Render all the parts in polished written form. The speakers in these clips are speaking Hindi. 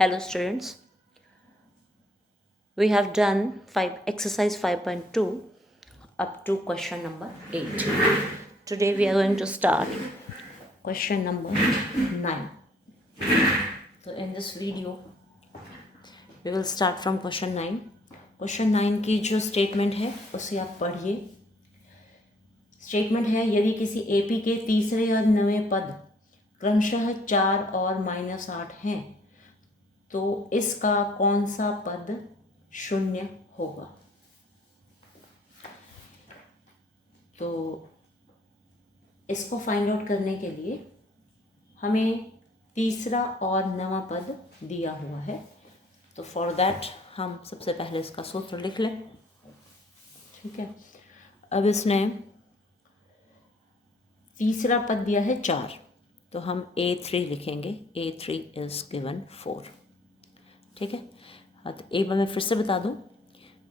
Hello students, we have done exercise 5.2 up to question number 8. Today we are going to start question number 9. So in this video we will start from question 9. Question 9 की जो स्टेटमेंट है उसे आप पढ़िए. स्टेटमेंट है, यदि किसी एपी के तीसरे और नवें पद क्रमशः 4 और -8 हैं तो इसका कौन सा पद शून्य होगा. तो इसको फाइंड आउट करने के लिए हमें तीसरा और नवा पद दिया हुआ है. तो फॉर दैट हम सबसे पहले इसका सूत्र लिख लें. ठीक है. अब इसने तीसरा पद दिया है 4, तो हम A3 लिखेंगे. A3 is given 4. ठीक है. हाँ, तो एक बार मैं फिर से बता दूं,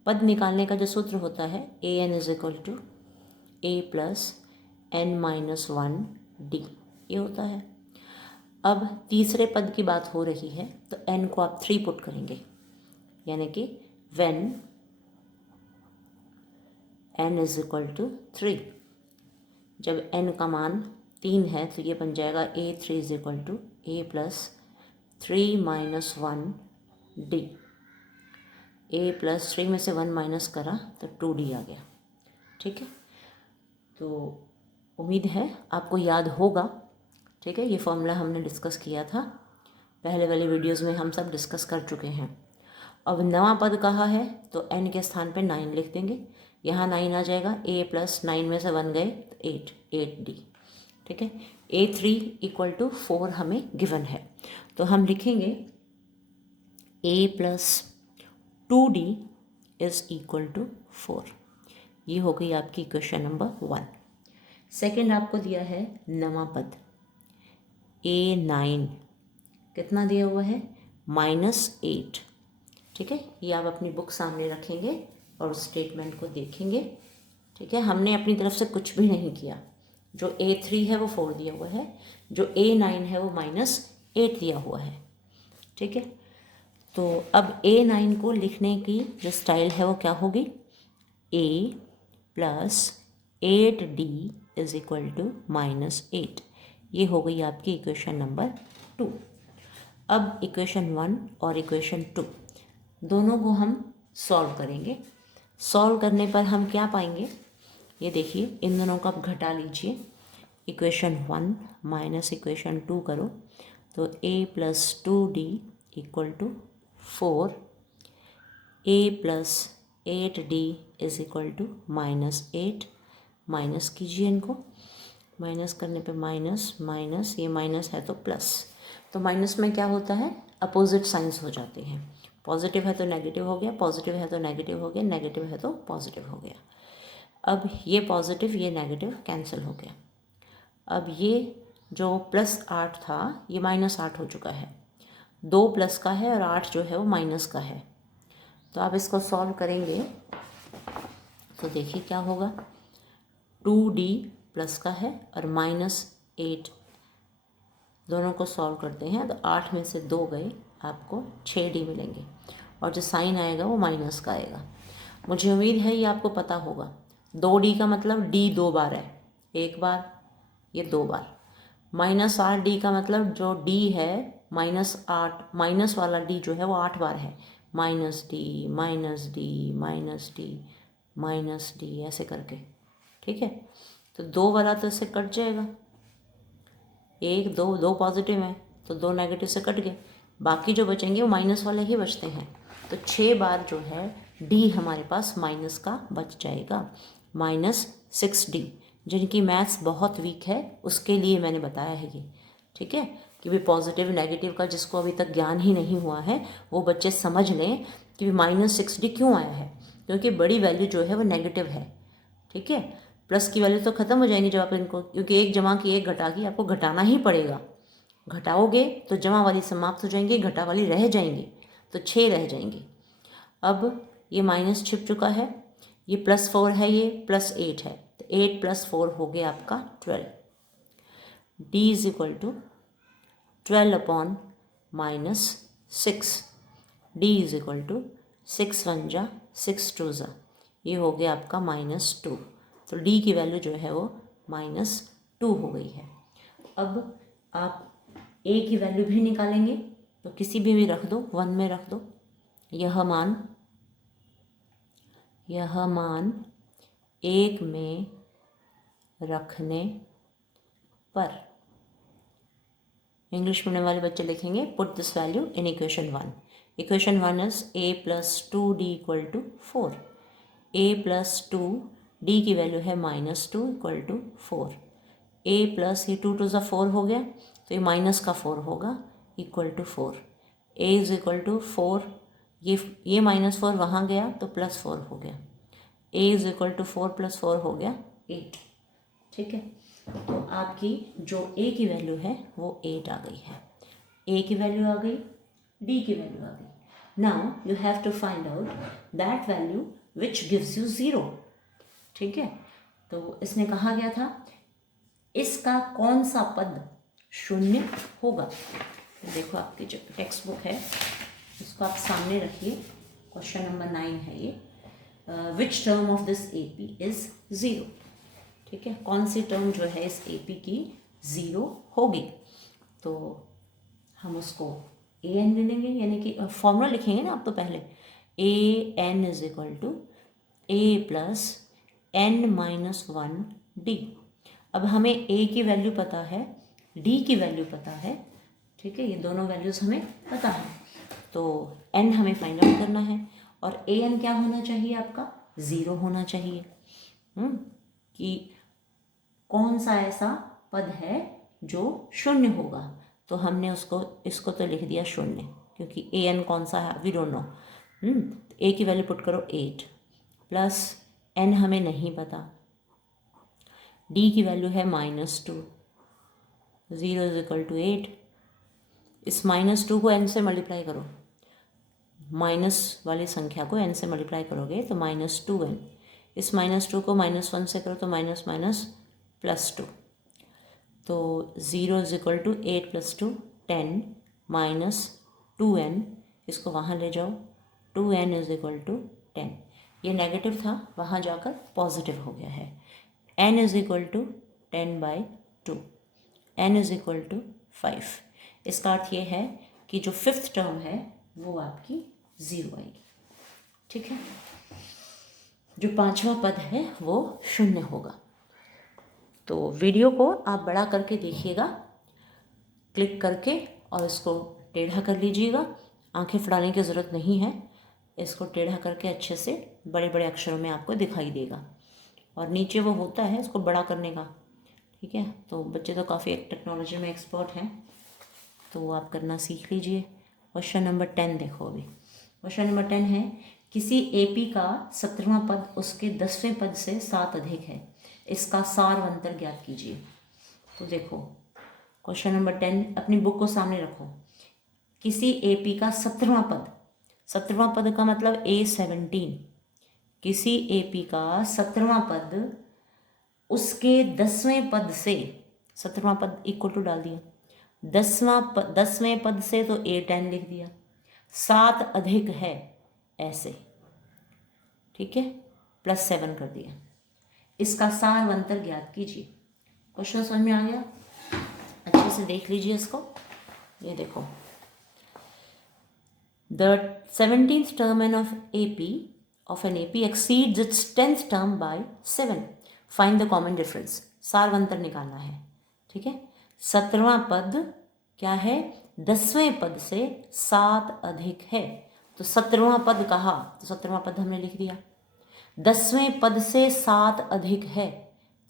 पद निकालने का जो सूत्र होता है AN is equal to A plus n-1D, ये होता है. अब तीसरे पद की बात हो रही है तो n को आप 3 पुट करेंगे, यानी कि when n is equal to 3, जब n का मान 3 है तो ये बन जाएगा A3 is equal to A plus 3 - 1D. A plus 3 में से 1 माइनस करा तो 2D आ गया. ठीक है. तो उम्मीद है आपको याद होगा. ठीक है. ये फॉर्मूला हमने डिस्कस किया था पहले वाली वीडियोस में, हम सब डिस्कस कर चुके हैं. अब नवा पद कहा है तो n के स्थान पे 9 लिख देंगे. यहाँ 9 आ जाएगा. A प्लस 9 में से 1 गए तो 8D. ठीक है. A3 इक्वल टू 4 हमें गिवन है, तो हम लिखेंगे A plus 2D is equal to 4. ये हो गई आपकी क्वेश्चन नंबर 1. सेकेंड आपको दिया है नवा पद A9. कितना दिया हुआ है? -8. ठीक है. ये आप अपनी बुक सामने रखेंगे और स्टेटमेंट को देखेंगे. ठीक है. हमने अपनी तरफ से कुछ भी नहीं किया. जो A3 है वो 4 दिया हुआ है, जो A9 है वो -8 दिया हुआ है. ठीक है. तो अब A9 को लिखने की जो स्टाइल है वो क्या होगी? A plus 8D is equal to -8. ये हो गई आपकी इक्वेशन नंबर 2. अब इक्वेशन 1 और इक्वेशन 2 दोनों को हम सॉल्व करेंगे. सॉल्व करने पर हम क्या पाएंगे ये देखिए. इन दोनों को आप घटा लीजिए. इक्वेशन 1 माइनस इक्वेशन 2 करो तो A plus 2D equal to 4. A plus 8D is equal to -8. Minus कीजिए, इनको माइनस करने पे माइनस माइनस, ये माइनस है तो प्लस. तो माइनस में क्या होता है? अपोजिट साइंस हो जाते हैं. पॉजिटिव है तो नेगेटिव हो गया, पॉजिटिव है तो नेगेटिव हो गया, नेगेटिव है तो पॉजिटिव हो गया. अब ये पॉजिटिव ये नेगेटिव कैंसिल हो गया. अब ये जो +8 था ये -8 हो चुका है. 2 प्लस का है और 8 जो है वो माइनस का है. तो आप इसको सॉल्व करेंगे तो देखिए क्या होगा. 2D प्लस का है और -8, दोनों को सॉल्व करते हैं तो 8 में से 2 गए, आपको 6D मिलेंगे और जो साइन आएगा वो माइनस का आएगा. मुझे उम्मीद है ये आपको पता होगा. 2D का मतलब D 2 बार है, एक बार, ये 2 बार. -8D का मतलब जो D है -8, माइनस वाला D जो है वो 8 बार है. -D -D ऐसे करके. ठीक है. तो 2 वाला तो इससे कट जाएगा. 1 2 2 पॉजिटिव है तो 2 नेगेटिव से कट गए. बाकी जो बचेंगे वो माइनस वाले ही बचते हैं. तो 6 बार जो है D हमारे पास माइनस का बच जाएगा. -6D. जिनकी मैथ्स बहुत वीक है उसके लिए मैंने बताया है ये. ठीक है. कि भाई पॉजिटिव नेगेटिव का जिसको अभी तक ज्ञान ही नहीं हुआ है वो बच्चे समझ लें कि -6D क्यों आया है, क्योंकि बड़ी वैल्यू जो है वो नेगेटिव है. ठीक है. प्लस की वैल्यू तो ख़त्म हो जाएंगी जब आप इनको, क्योंकि एक जमा की एक घटा की आपको घटाना ही पड़ेगा. घटाओगे तो जमा वाली समाप्त हो जाएंगी, घटा वाली रह जाएंगी, तो 6 रह जाएंगी. अब ये माइनस छिप चुका है, ये +4 है, ये +8 है, तो 8 + 4 हो गया आपका 12. D is equal to 12 upon 6, D is equal to 6 1 जा 6 2 जा, ये हो गया आपका -2। तो डी की वैल्यू जो है वो -2 हो गई है। अब आप ए की वैल्यू भी निकालेंगे, तो किसी भी रख दो, 1 में रख दो। यह मान 1 में रखने पर, इंग्लिश पढ़ने वाले बच्चे लिखेंगे put this value in equation 1। Equation 1 is a + 2d = 4। a + 2, d की वैल्यू है -2 = 4। a प्लस ये 2 2 4 हो गया, तो ये माइनस का 4 होगा = 4। a इज इक्वल टू 4, ये -4 वहाँ गया तो +4 हो गया। a इज इक्वल टू 4 + 4 हो गया 8। ठीक है, तो आपकी जो a की वैल्यू है वो 8 आ गई है। a की वैल्यू आ गई, d की वैल्यू आ गई। Now you have to find out that value which gives you 0। ठीक है, तो इसमें कहा गया था इसका कौन सा पद शून्य होगा। तो देखो आपकी जो टेक्स्ट बुक है उसको आप सामने रखिए, क्वेश्चन नंबर 9 है ये। Which term of this AP is 0। ठीक है, कौन सी टर्म जो है इस AP की 0 होगी। तो हम उसको AN ले लेंगे, यानी कि फॉर्मूला लिखेंगे ना आप, तो पहले AN is equal to A + n - 1d। अब हमें A की वैल्यू पता है, D की वैल्यू पता है। ठीक है, ये दोनों वैल्यूज़ हमें पता है, तो n हमें फाइंड आउट करना है। और AN क्या होना चाहिए आपका, 0 होना चाहिए। कि कौन सा ऐसा पद है जो शून्य होगा, तो हमने इसको तो लिख दिया शून्य, क्योंकि AN कौन सा है वी डोंट नो। A की वैल्यू पुट करो 8 प्लस n हमें नहीं पता, D की वैल्यू है -2, 0 इज इक्वल टू 8। इस -2 को n से मल्टीप्लाई करो, माइनस वाली संख्या को n से मल्टीप्लाई करोगे तो -2n। इस -2 को -1 से करो तो माइनस माइनस +2, तो 0 इज इक्वल टू 8 + 2 10 -2n। इसको वहाँ ले जाओ, 2n इज इक्वल टू 10। ये नेगेटिव था, वहाँ जाकर पॉजिटिव हो गया है। n is equal to 10/2, n is equal to 5। इसका अर्थ ये है कि जो 5th टर्म है वो आपकी 0 आएगी। ठीक है, जो 5वां पद है वो शून्य होगा। तो वीडियो को आप बड़ा करके देखिएगा, क्लिक करके, और इसको टेढ़ा कर लीजिएगा। आंखें फड़ाने की ज़रूरत नहीं है, इसको टेढ़ा करके अच्छे से बड़े बड़े अक्षरों में आपको दिखाई देगा। और नीचे वो होता है इसको बड़ा करने का। ठीक है, तो बच्चे तो काफ़ी टेक्नोलॉजी में एक्सपर्ट हैं, तो वो आप करना सीख लीजिए। क्वेश्चन नंबर 10 देखो अभी। क्वेश्चन नंबर 10 है, किसी AP का 17वां पद उसके 10वें पद से 7 अधिक है, इसका सारवंतर ज्ञात कीजिए। तो देखो क्वेश्चन नंबर 10, अपनी बुक को सामने रखो। किसी AP का 17वां पद, 17वां पद का मतलब A17, किसी AP का 17वां पद उसके 10वें पद से, 17वां पद इक्वल टू डाल दिया, 10वें पद से तो A10 लिख दिया, 7 अधिक है ऐसे। ठीक है, +7 कर दिया। इसका सारवंतर ज्ञात कीजिए। क्वेश्चन समझ में आ गया, अच्छे से देख लीजिए इसको। ये देखो, the 17th term of an AP exceeds its 10th term by 7. Find the common difference. सारवंतर निकालना है। ठीक है, 17वां पद क्या है, 10वें पद से 7 अधिक है, तो 17वां पद कहा तो 17वां पद हमने लिख दिया। 10वें पद से 7 अधिक है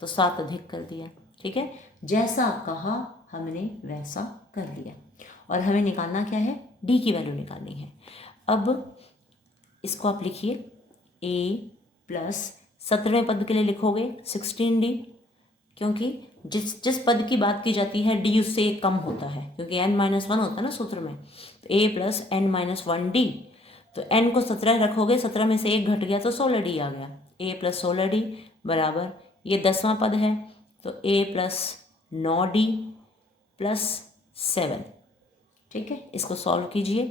तो 7 अधिक कर दिया। ठीक है, जैसा कहा हमने वैसा कर लिया। और हमें निकालना क्या है, D की वैल्यू निकालनी है। अब इसको आप लिखिए, A प्लस 17वें पद के लिए लिखोगे 16D, क्योंकि जिस पद की बात की जाती है D उससे कम होता है, क्योंकि n-1 होता है ना सूत्र में। तो A प्लस n-1D, तो n को 17 रखोगे, 17 में से 1 घट गया तो 16D आ गया। A प्लस 16D बराबर, ये 10वां पद है तो A प्लस 9D प्लस 7। ठीक है, इसको सॉल्व कीजिए।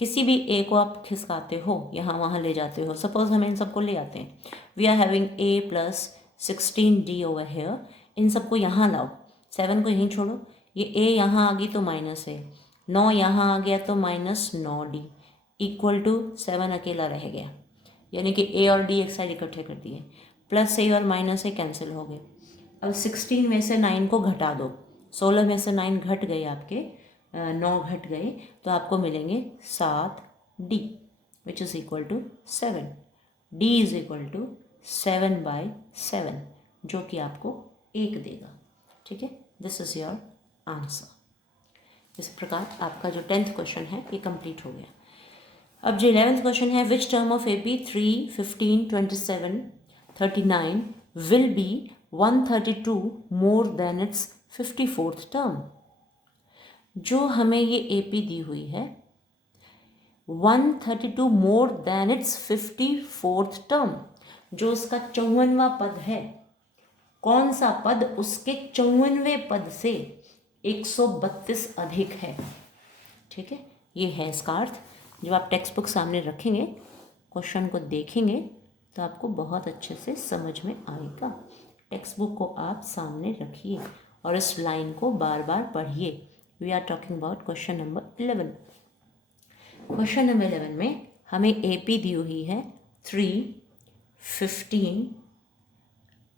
किसी भी ए को आप खिसकाते हो, यहाँ वहाँ ले जाते हो। सपोज हम इन सबको ले आते हैं। We are having a plus 16d over here. इन सबको यहाँ लाओ, 7 को यहीं छोड़ो। ये ए यहाँ आ गई तो माइनस है, 9 यहाँ आ गया तो -9d इक्वल टू 7 अकेला रह गया। यानी कि ए और डी एक साइड इकट्ठे कर दिए, प्लस ए और माइनस ए कैंसिल हो गए। अब 16 में से 9 को घटा दो, 16 में से 9 घट गए आपके, 9 घट गए तो आपको मिलेंगे 7d which is equal to 7। d is equal to 7/7 जो कि आपको 1 देगा। ठीक है, दिस इज़ योर आंसर। इस प्रकार आपका जो 10th क्वेश्चन है ये कंप्लीट हो गया। अब जो 11th क्वेश्चन है, which term of AP 3, 15, 27, 39 will be 132 more than it's 54th term. जो हमें ये AP दी हुई है 132 more than it's 54th term, जो उसका 54वां पद है, कौन सा पद उसके 54वें पद से 132 अधिक है। ठीक है, ये है इसका अर्थ। जब आप टेक्स्ट बुक सामने रखेंगे, क्वेश्चन को देखेंगे तो आपको बहुत अच्छे से समझ में आएगा। टेक्स्ट बुक को आप सामने रखिए और इस लाइन को बार बार पढ़िए। We are talking about question number 11। Question number 11 में हमें AP दी हुई है 3, 15,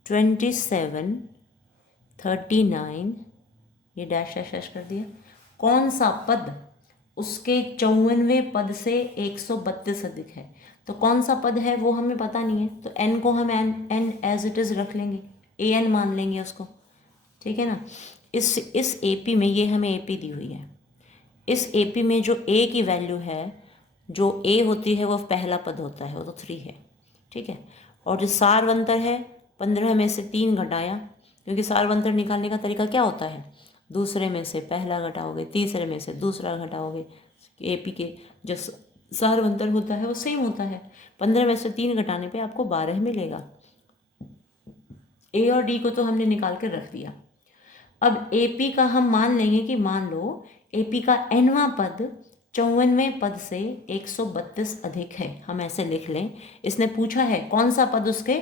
27, 39, ये डैश डैश डैश कर दिया। कौन सा पद उसके 54वें पद से 132 अधिक है। तो कौन सा पद है वो हमें पता नहीं है, तो n को हम n एज इट इज़ रख लेंगे, an मान लेंगे उसको। ठीक है ना। इस AP में, ये हमें AP दी हुई है, इस AP में जो a की वैल्यू है, जो a होती है वो पहला पद होता है, वो तो 3 है। ठीक है, और जो सारवंतर है 15 में से 3 घटाया, क्योंकि सारवंतर निकालने का तरीका क्या होता है, दूसरे में से पहला घटाओगे, तीसरे में से दूसरा घटाओगे। AP के जो सारवंतर होता है वो सेम होता है। 15 में से 3 घटाने पे आपको 12 मिलेगा। A और D को तो हमने निकाल कर रख दिया। अब AP का हम मान लेंगे कि मान लो AP का nवां पद 54वें पद से 132 अधिक है, हम ऐसे लिख लें। इसने पूछा है कौन सा पद उसके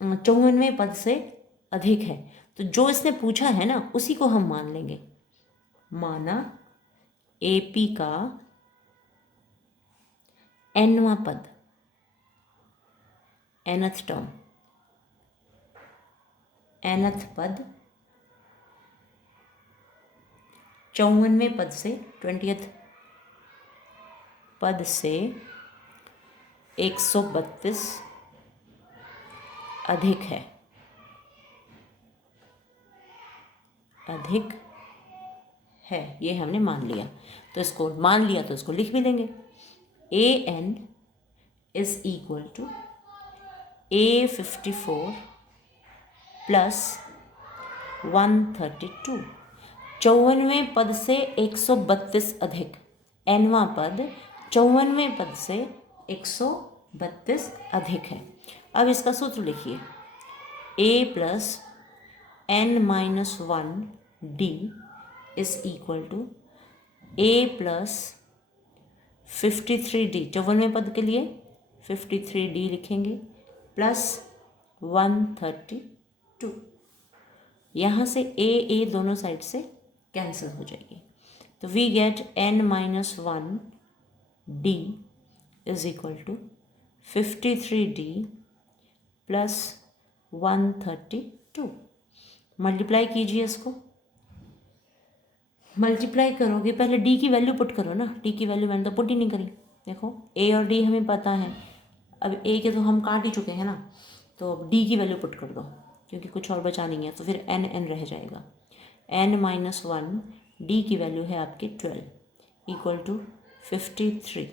54वें पद से अधिक है, तो जो इसने पूछा है ना उसी को हम मान लेंगे। माना AP का nवां पद, nth टर्म, nth पद 54वें पद से 20th पद से 132 अधिक है, अधिक है, ये हमने मान लिया। तो इसको मान लिया तो इसको लिख भी देंगे। AN is equal to A54 plus 132। 54वें पद से 132 अधिक, nवां पद 54वें पद से 132 अधिक है। अब इसका सूत्र लिखिए, A plus n-1d is equal to A plus 53d, 54वें पद के लिए 53d लिखेंगे, प्लस 132। यहाँ से A दोनों साइड से कैंसिल हो जाएगी, तो we get n-1d is equal to 53d plus 132। Multiply कीजिए इसको। मल्टीप्लाई करोगे, पहले d की वैल्यू पुट करो ना। d की वैल्यू मैंने तो पुट ही नहीं करी। देखो a और d हमें पता है, अब a के तो हम काट ही चुके हैं ना, तो अब d की वैल्यू पुट कर दो, क्योंकि कुछ और बचा नहीं है, तो फिर n रह जाएगा। n-1 d की वैल्यू है आपकी 12 इक्वल टू 53।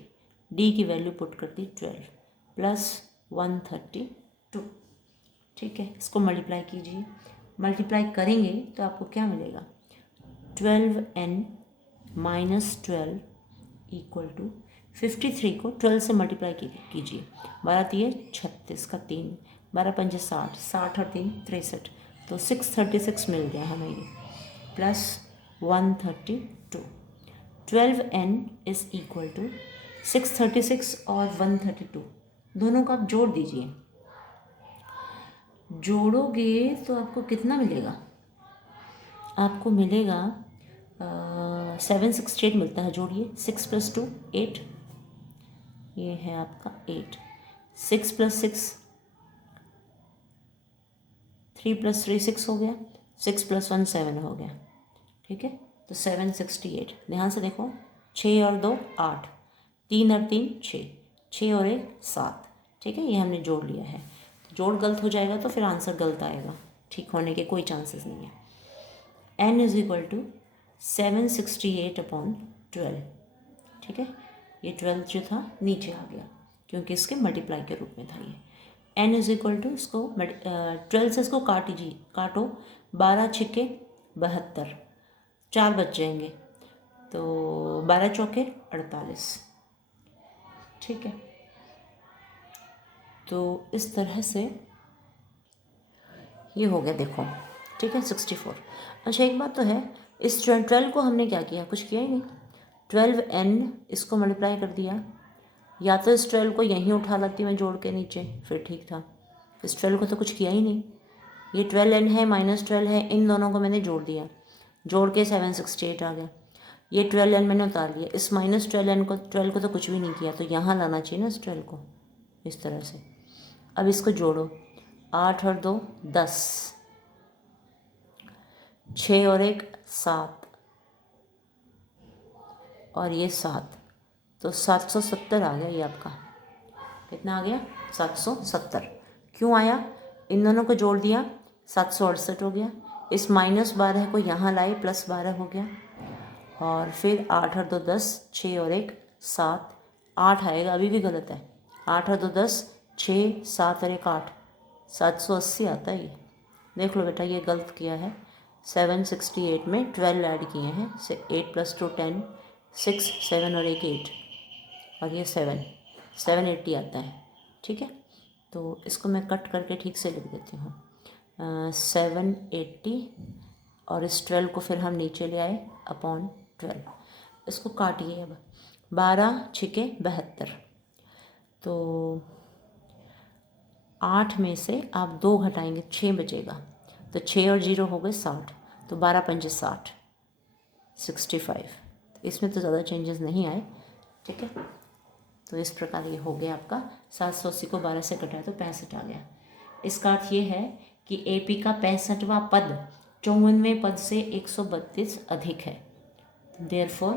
d की वैल्यू पुट कर दी 12 प्लस 132। ठीक है, इसको मल्टीप्लाई कीजिए। मल्टीप्लाई करेंगे तो आपको क्या मिलेगा, 12n माइनस 12 इक्वल टू 53 को 12 से मल्टीप्लाई कीजिए। 12×3 36 का 3, 12×5 60, 60 और 3 63, तो 636 मिल गया हमें ये, plus 132। 12n is equal to 636 और 132, दोनों को आप जोड़ दीजिए। जोड़ोगे तो आपको कितना मिलेगा? आपको मिलेगा 768 मिलता है। जोड़िए, 6 + 2 8, ये है आपका 8, 6 + 6 3 + 3 6 हो गया, 6 + 1 7 हो गया। ठीक है, तो 768। ध्यान से देखो, 6 और 2 8, 3 और 3 6, 6 और 1 7। ठीक है, ये हमने जोड़ लिया है। तो जोड़ गलत हो जाएगा तो फिर आंसर गलत आएगा, ठीक होने के कोई चांसेस नहीं है। n is equal to 768/12। ठीक है, ये 12 जो था नीचे आ गया क्योंकि इसके मल्टीप्लाई के रूप में था ये। n इज़ इक्वल टू, इसको 12 से इसको काटो, 12 छिके 72, 4 बच जाएंगे, तो 12 चौके 48। ठीक है, तो इस तरह से ये हो गया, देखो। ठीक है, 64। अच्छा, एक बात तो है, इस 12 को हमने क्या किया? कुछ किया ही नहीं। 12n इसको मल्टीप्लाई कर दिया, या तो इस 12 को यहीं उठा लाती मैं जोड़ के नीचे, फिर ठीक था। इस 12 को तो कुछ किया ही नहीं। ये 12n है, -12 है, इन दोनों को मैंने जोड़ दिया, जोड़ के 768 आ गया। ये 12n मैंने उतार लिया, इस -12n को, 12 को तो कुछ भी नहीं किया, तो यहाँ लाना चाहिए ना इस 12 को, इस तरह से। अब इसको जोड़ो, 8 और 2 10, 6 और 1 7, और ये 7, तो 770 आ गया ये आपका। कितना आ गया? 770। क्यों आया? इन दोनों को जोड़ दिया, 768 हो गया। इस -12 को यहाँ लाए, +12 हो गया, और फिर 8 और 2 10, 6 और 1 7, 8 आएगा, अभी भी गलत है। 8 और 2 10, 6 7 और 1 8, 780 आता है ये। देख लो बेटा, ये गलत किया है। 768 में 12 ऐड किए हैं, 8 + 2 10, 6 7 और 1 8, और ये 780 आता है। ठीक है, तो इसको मैं कट करके ठीक से लिख देती हूँ, 780, और इस 12 को फिर हम नीचे ले आए अपॉन 12। इसको काटिए अब, 12 छिके 72, तो 8 में से आप 2 घटाएंगे, 6 बचेगा, तो 6 और 0 हो गए 60, तो 12 पंजे 60, 65। इसमें तो ज़्यादा चेंजेस नहीं आए। ठीक है, तो इस प्रकार ये हो गया आपका। 780 को 12 से घटाया तो 65 आ गया। इसका अर्थ ये है कि AP का 65वां पद 54वें पद से 132 अधिक है। देयरफॉर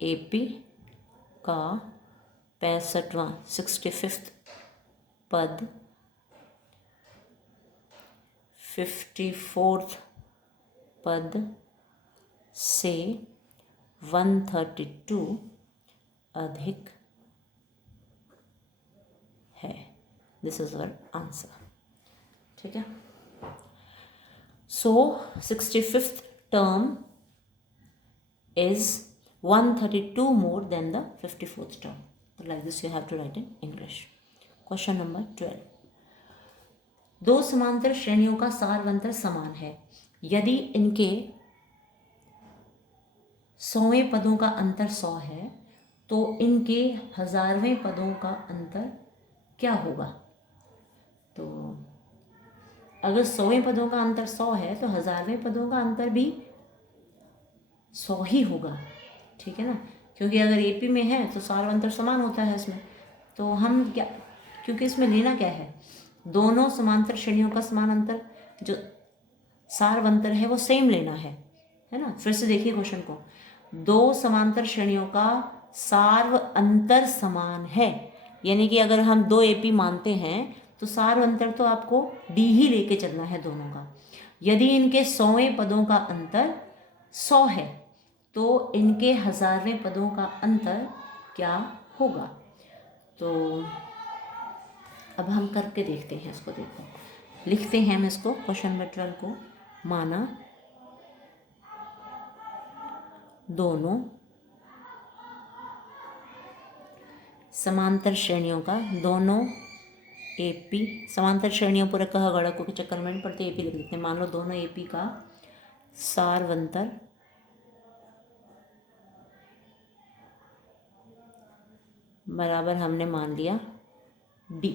AP का 65वां 65th पद 54th पद से 132 अधिक है। This is our answer. ठीक है, सो 65th term is 132 more than the 54th term. So like this you have to write in English. Question number 12. दो समांतर श्रेणियों का सारवंतर समान है, यदि इनके 100वें पदों का अंतर 100 है, तो इनके 1000वें पदों का अंतर क्या होगा? तो अगर 100वें पदों का अंतर 100 है, तो 1000वें पदों का अंतर भी 100 ही होगा। ठीक है ना, क्योंकि अगर AP में है तो सारवंतर समान होता है इसमें। तो हम क्या, क्योंकि इसमें लेना क्या है, दोनों समांतर श्रेणियों का समान अंतर, जो सारवंतर है वो सेम लेना है ना। फिर से देखिए क्वेश्चन को, दो समांतर श्रेणियों का सार्व अंतर समान है, यानी कि अगर हम 2 AP मानते हैं तो सार्व अंतर तो आपको D ही लेके चलना है दोनों का। यदि इनके 100वें पदों का अंतर 100 है, तो इनके 1000वें पदों का अंतर क्या होगा? तो अब हम करके देखते हैं इसको। देखो, लिखते हैं हम इसको, क्वेश्चन नंबर 12 को। माना दोनों समांतर श्रेणियों का, दोनों AP समांतर श्रेणियों पूरा कहा गणकों के चक्कर में नहीं पड़ते, AP लिख देते हैं। मान लो दोनों AP का सारवंतर बराबर हमने मान लिया डी।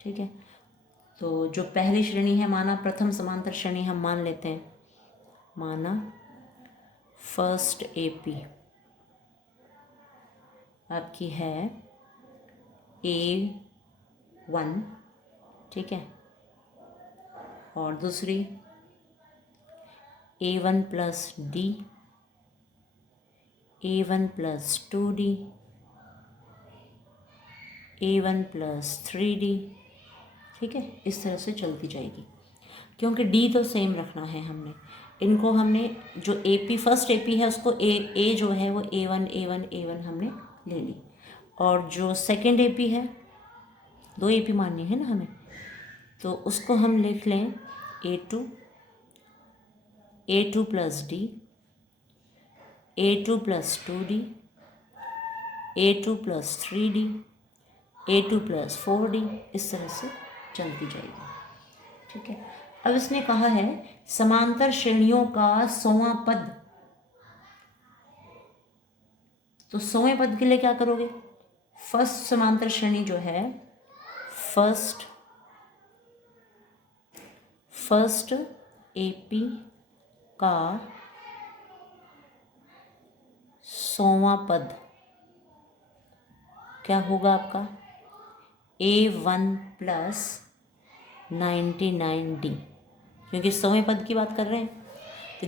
ठीक है, तो जो पहली श्रेणी है माना प्रथम समांतर श्रेणी हम मान लेते हैं, माना फर्स्ट एपी आपकी है A1, ठीक है, और दूसरी A1 plus D, A1 plus 2D, A1 plus 3D। ठीक है, इस तरह से चलती जाएगी, क्योंकि डी तो सेम रखना है हमने। इनको हमने जो एपी फर्स्ट एपी है उसको ए जो है वो A1 हमने ले ली, और जो सेकंड एपी है, 2 एपी माननी है ना हमें, तो उसको हम लिख लें A2 plus D, A2 plus 2D, A2 plus 3D, A2 plus 4D, इस तरह से चलती जाएगी। ठीक है, अब इसने कहा है समांतर श्रेणियों का 100वां पद, तो 100वें पद के लिए क्या करोगे? फर्स्ट समांतर श्रेणी जो है, फर्स्ट एपी का 100वां पद क्या होगा आपका? A1 प्लस 99D, क्योंकि 100वें पद की बात कर रहे हैं, तो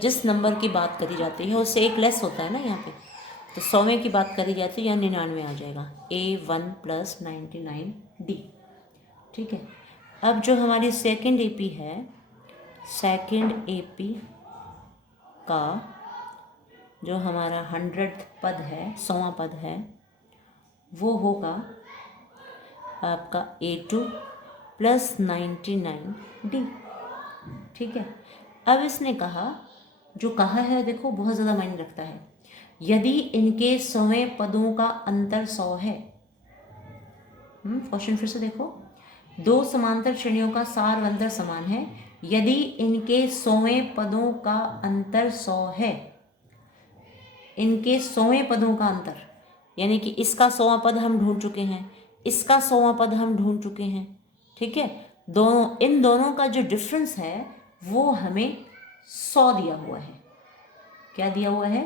जिस नंबर की बात करी जाती है उससे एक लेस होता है ना यहाँ पे, तो 100वें की बात करी जाती है या 99 आ जाएगा, A1 प्लस 99D। ठीक है, अब जो हमारी सेकंड एपी है, सेकंड एपी का जो हमारा 100th पद है, 100वां पद है, वो होगा आपका A2 प्लस 99D। ठीक है, अब इसने कहा, जो कहा है देखो बहुत ज़्यादा मायने रखता है, यदि इनके 100वें पदों का अंतर 100 है। क्वेश्चन फिर से देखो, 2 समांतर श्रेणियों का सार अंतर समान है, यदि इनके 100वें पदों का अंतर 100 है। इनके 100वें पदों का अंतर, यानी कि इसका 100वां पद हम ढूंढ चुके हैं, इसका 100वां पद हम ढूंढ चुके हैं। ठीक है, इन दोनों का जो डिफरेंस है वो हमें 100 दिया हुआ है। क्या दिया हुआ है?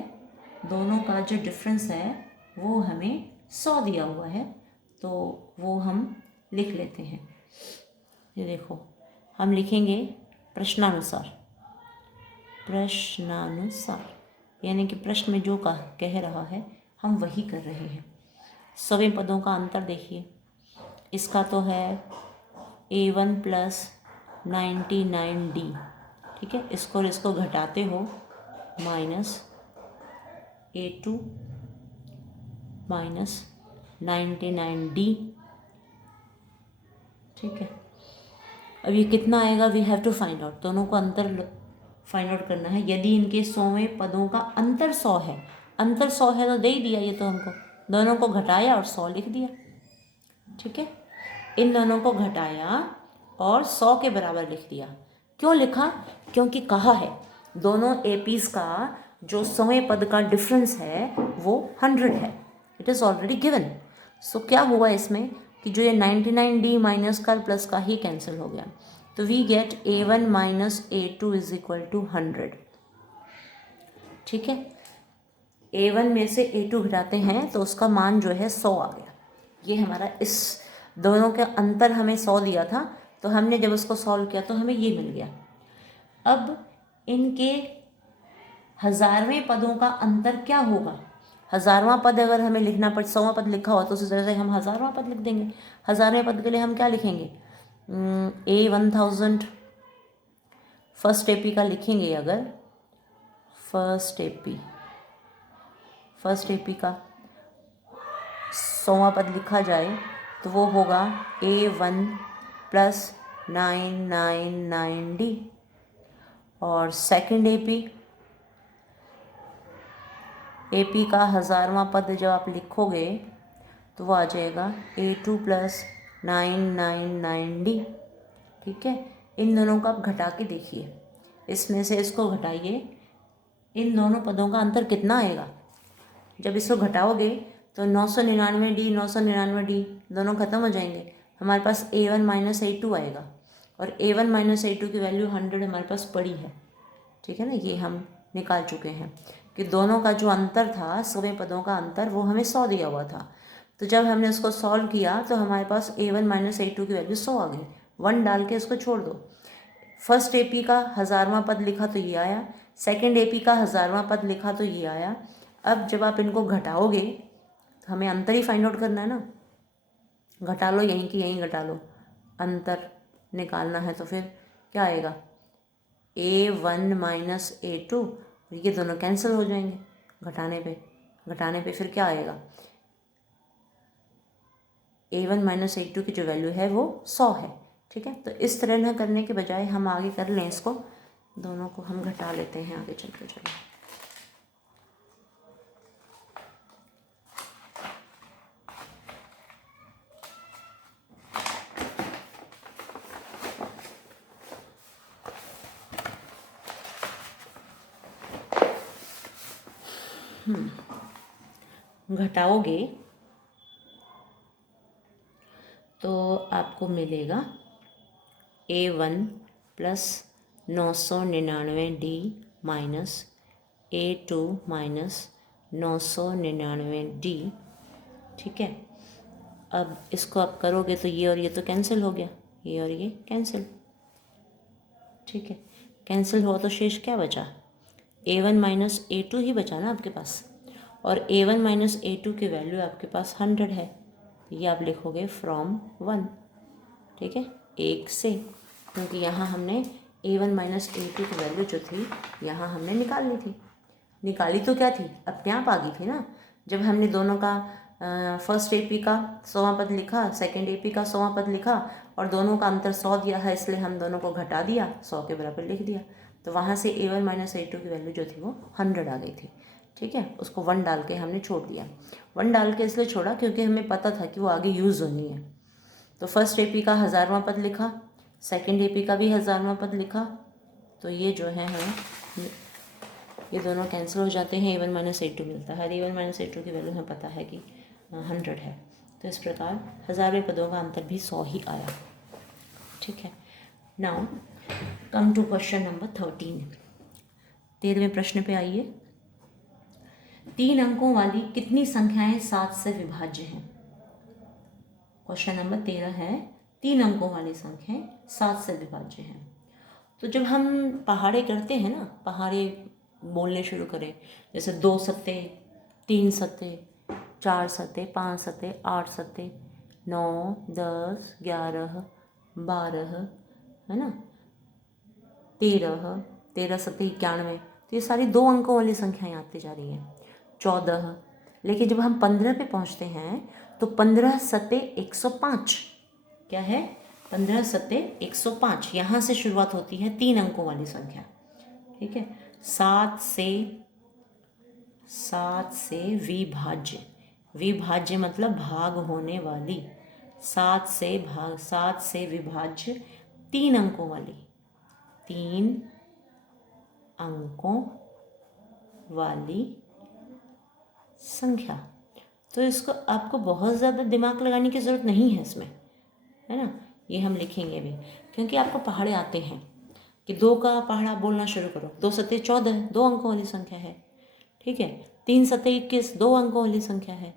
दोनों का जो डिफरेंस है वो हमें 100 दिया हुआ है, तो वो हम लिख लेते हैं। ये देखो, हम लिखेंगे प्रश्नानुसार, यानी कि प्रश्न में जो कह रहा है हम वही कर रहे हैं। 100वें पदों का अंतर देखिए, इसका तो है A1 प्लस 99D। ठीक है, इसको घटाते हो माइनस A2 माइनस 99D। ठीक है, अब ये कितना आएगा? We have to find out, दोनों को अंतर फाइंड आउट करना है। यदि इनके 100वें पदों का अंतर 100 है, अंतर 100 है तो दे ही दिया ये तो हमको, दोनों को घटाया और 100 लिख दिया। ठीक है, इन दोनों को घटाया और 100 के बराबर लिख दिया। क्यों लिखा? क्योंकि कहा है दोनों एपीज का जो 100वें पद का डिफरेंस है वो 100 है, इट इज़ ऑलरेडी गिवन। सो क्या हुआ इसमें कि जो ये 99D माइनस का प्लस का ही कैंसिल हो गया, तो we get A1 minus A2 is equal to 100। ठीक है, A1 में से A2 घटाते हैं तो उसका मान जो है 100 आ गया। ये हमारा, इस दोनों के अंतर हमें 100 दिया था, तो हमने जब उसको सॉल्व किया तो हमें ये मिल गया। अब इनके 1000वें पदों का अंतर क्या होगा? 1000वां पद अगर हमें लिखना पड़े, 100वां पद लिखा हो तो उसी तरह से हम 1000वां पद लिख देंगे। 1000वें पद के लिए हम क्या लिखेंगे? A1000 फर्स्ट एपी का लिखेंगे। अगर फर्स्ट एपी का 100वां पद लिखा जाए तो वो होगा A1 प्लस 999D, और सेकंड एपी का 1000वां पद जब आप लिखोगे तो वो आ जाएगा A2 प्लस 999D। ठीक है, इन दोनों को आप घटा के देखिए, इसमें से इसको घटाइए, इन दोनों पदों का अंतर कितना आएगा? जब इसको घटाओगे तो 999D 999D दोनों ख़त्म हो जाएंगे, हमारे पास A1 माइनस A2 आएगा, और A1 माइनस A2 की वैल्यू 100 हमारे पास पड़ी है। ठीक है ना, ये हम निकाल चुके हैं कि दोनों का जो अंतर था, 100वें पदों का अंतर, वो हमें 100 दिया हुआ था। तो जब हमने उसको सॉल्व किया तो हमारे पास A1 माइनस A2 की वैल्यू 100 आ गई। 1 डाल के इसको छोड़ दो। फर्स्ट AP का 1000वां पद लिखा तो ये आया, सेकंड AP का 1000वां पद लिखा तो ये आया। अब जब आप इनको घटाओगे तो हमें अंतर ही फाइंड आउट करना है ना, घटा लो, यहीं की यहीं घटा लो, अंतर निकालना है। तो फिर क्या आएगा, A1 माइनस A2, ये दोनों कैंसिल हो जाएंगे घटाने पे फिर क्या आएगा, A1 माइनस A2 की जो वैल्यू है वो 100 है। ठीक है, तो इस तरह ना करने के बजाय हम आगे कर लें, इसको दोनों को हम घटा लेते हैं आगे चलते चलो। घटाओगे तो आपको मिलेगा A1 plus 999D minus A2 minus 999D। ठीक है, अब इसको आप करोगे तो ये और ये तो कैंसिल हो गया, ये और ये कैंसिल। ठीक है, कैंसिल हुआ तो शेष क्या बचा, A1 माइनस A2 ही बचा ना आपके पास, और A1 माइनस A2 की वैल्यू आपके पास 100 है। ये आप लिखोगे फ्रॉम 1। ठीक है, 1 से, क्योंकि यहाँ हमने A1 माइनस A2 की वैल्यू जो थी यहाँ हमने निकालनी थी। निकाली तो क्या थी, अपने आप आ गई थी ना। जब हमने दोनों का फर्स्ट AP का 100वां पद लिखा, सेकंड AP का 100वां पद लिखा, और दोनों का अंतर 100 दिया है, इसलिए हम दोनों को घटा दिया, 100 के बराबर लिख दिया। तो वहाँ से A1 माइनस A2 की वैल्यू जो थी वो 100 आ गई थी। ठीक है, उसको 1 डाल के हमने छोड़ दिया। 1 डाल के इसलिए छोड़ा क्योंकि हमें पता था कि वो आगे यूज़ होनी है। तो फर्स्ट AP का 1000वां पद लिखा, सेकंड AP का भी 1000वां पद लिखा, तो ये जो है हमें ये दोनों कैंसिल हो जाते हैं, A1 माइनस A2 मिलता है। A1 माइनस A2 की वैल्यू हमें पता है कि 100 है। तो इस प्रकार 1000वें पदों का अंतर भी 100 ही आया। ठीक है, now come to question number 13। 13वें प्रश्न पे आइए। 3 अंकों वाली कितनी संख्याएं 7 से विभाज्य हैं। क्वेश्चन नंबर 13 है, 3 अंकों वाली संख्याएं 7 से विभाज्य हैं। तो जब हम पहाड़े करते हैं ना, पहाड़े बोलने शुरू करें, जैसे 2 सत्ते, 3 सत्ते, 4 सत्ते, 5 सत्ते, 8 सत्ते, 9, 10, 11, 12, है ना, 13 सत्ते 91, तो ये सारी 2 अंकों वाली संख्याएं आती जा रही हैं। 14, लेकिन जब हम 15 पे पहुंचते हैं तो 15 सत्ते 105, क्या है, 15 सत्ते 105, यहाँ से शुरुआत होती है 3 अंकों वाली संख्या। ठीक है, 7 से विभाज्य, विभाज्य मतलब भाग होने वाली, 7 से विभाज्य 3 अंकों वाली, 3 अंकों वाली संख्या। तो इसको आपको बहुत ज़्यादा दिमाग लगाने की ज़रूरत नहीं है इसमें, है ना। ये हम लिखेंगे भी क्योंकि आपको पहाड़े आते हैं कि 2 का पहाड़ा बोलना शुरू करो। 2 सत्ते 14, 2 अंकों वाली संख्या है। ठीक है, 3 सत्ते 21, 2 अंकों वाली संख्या है।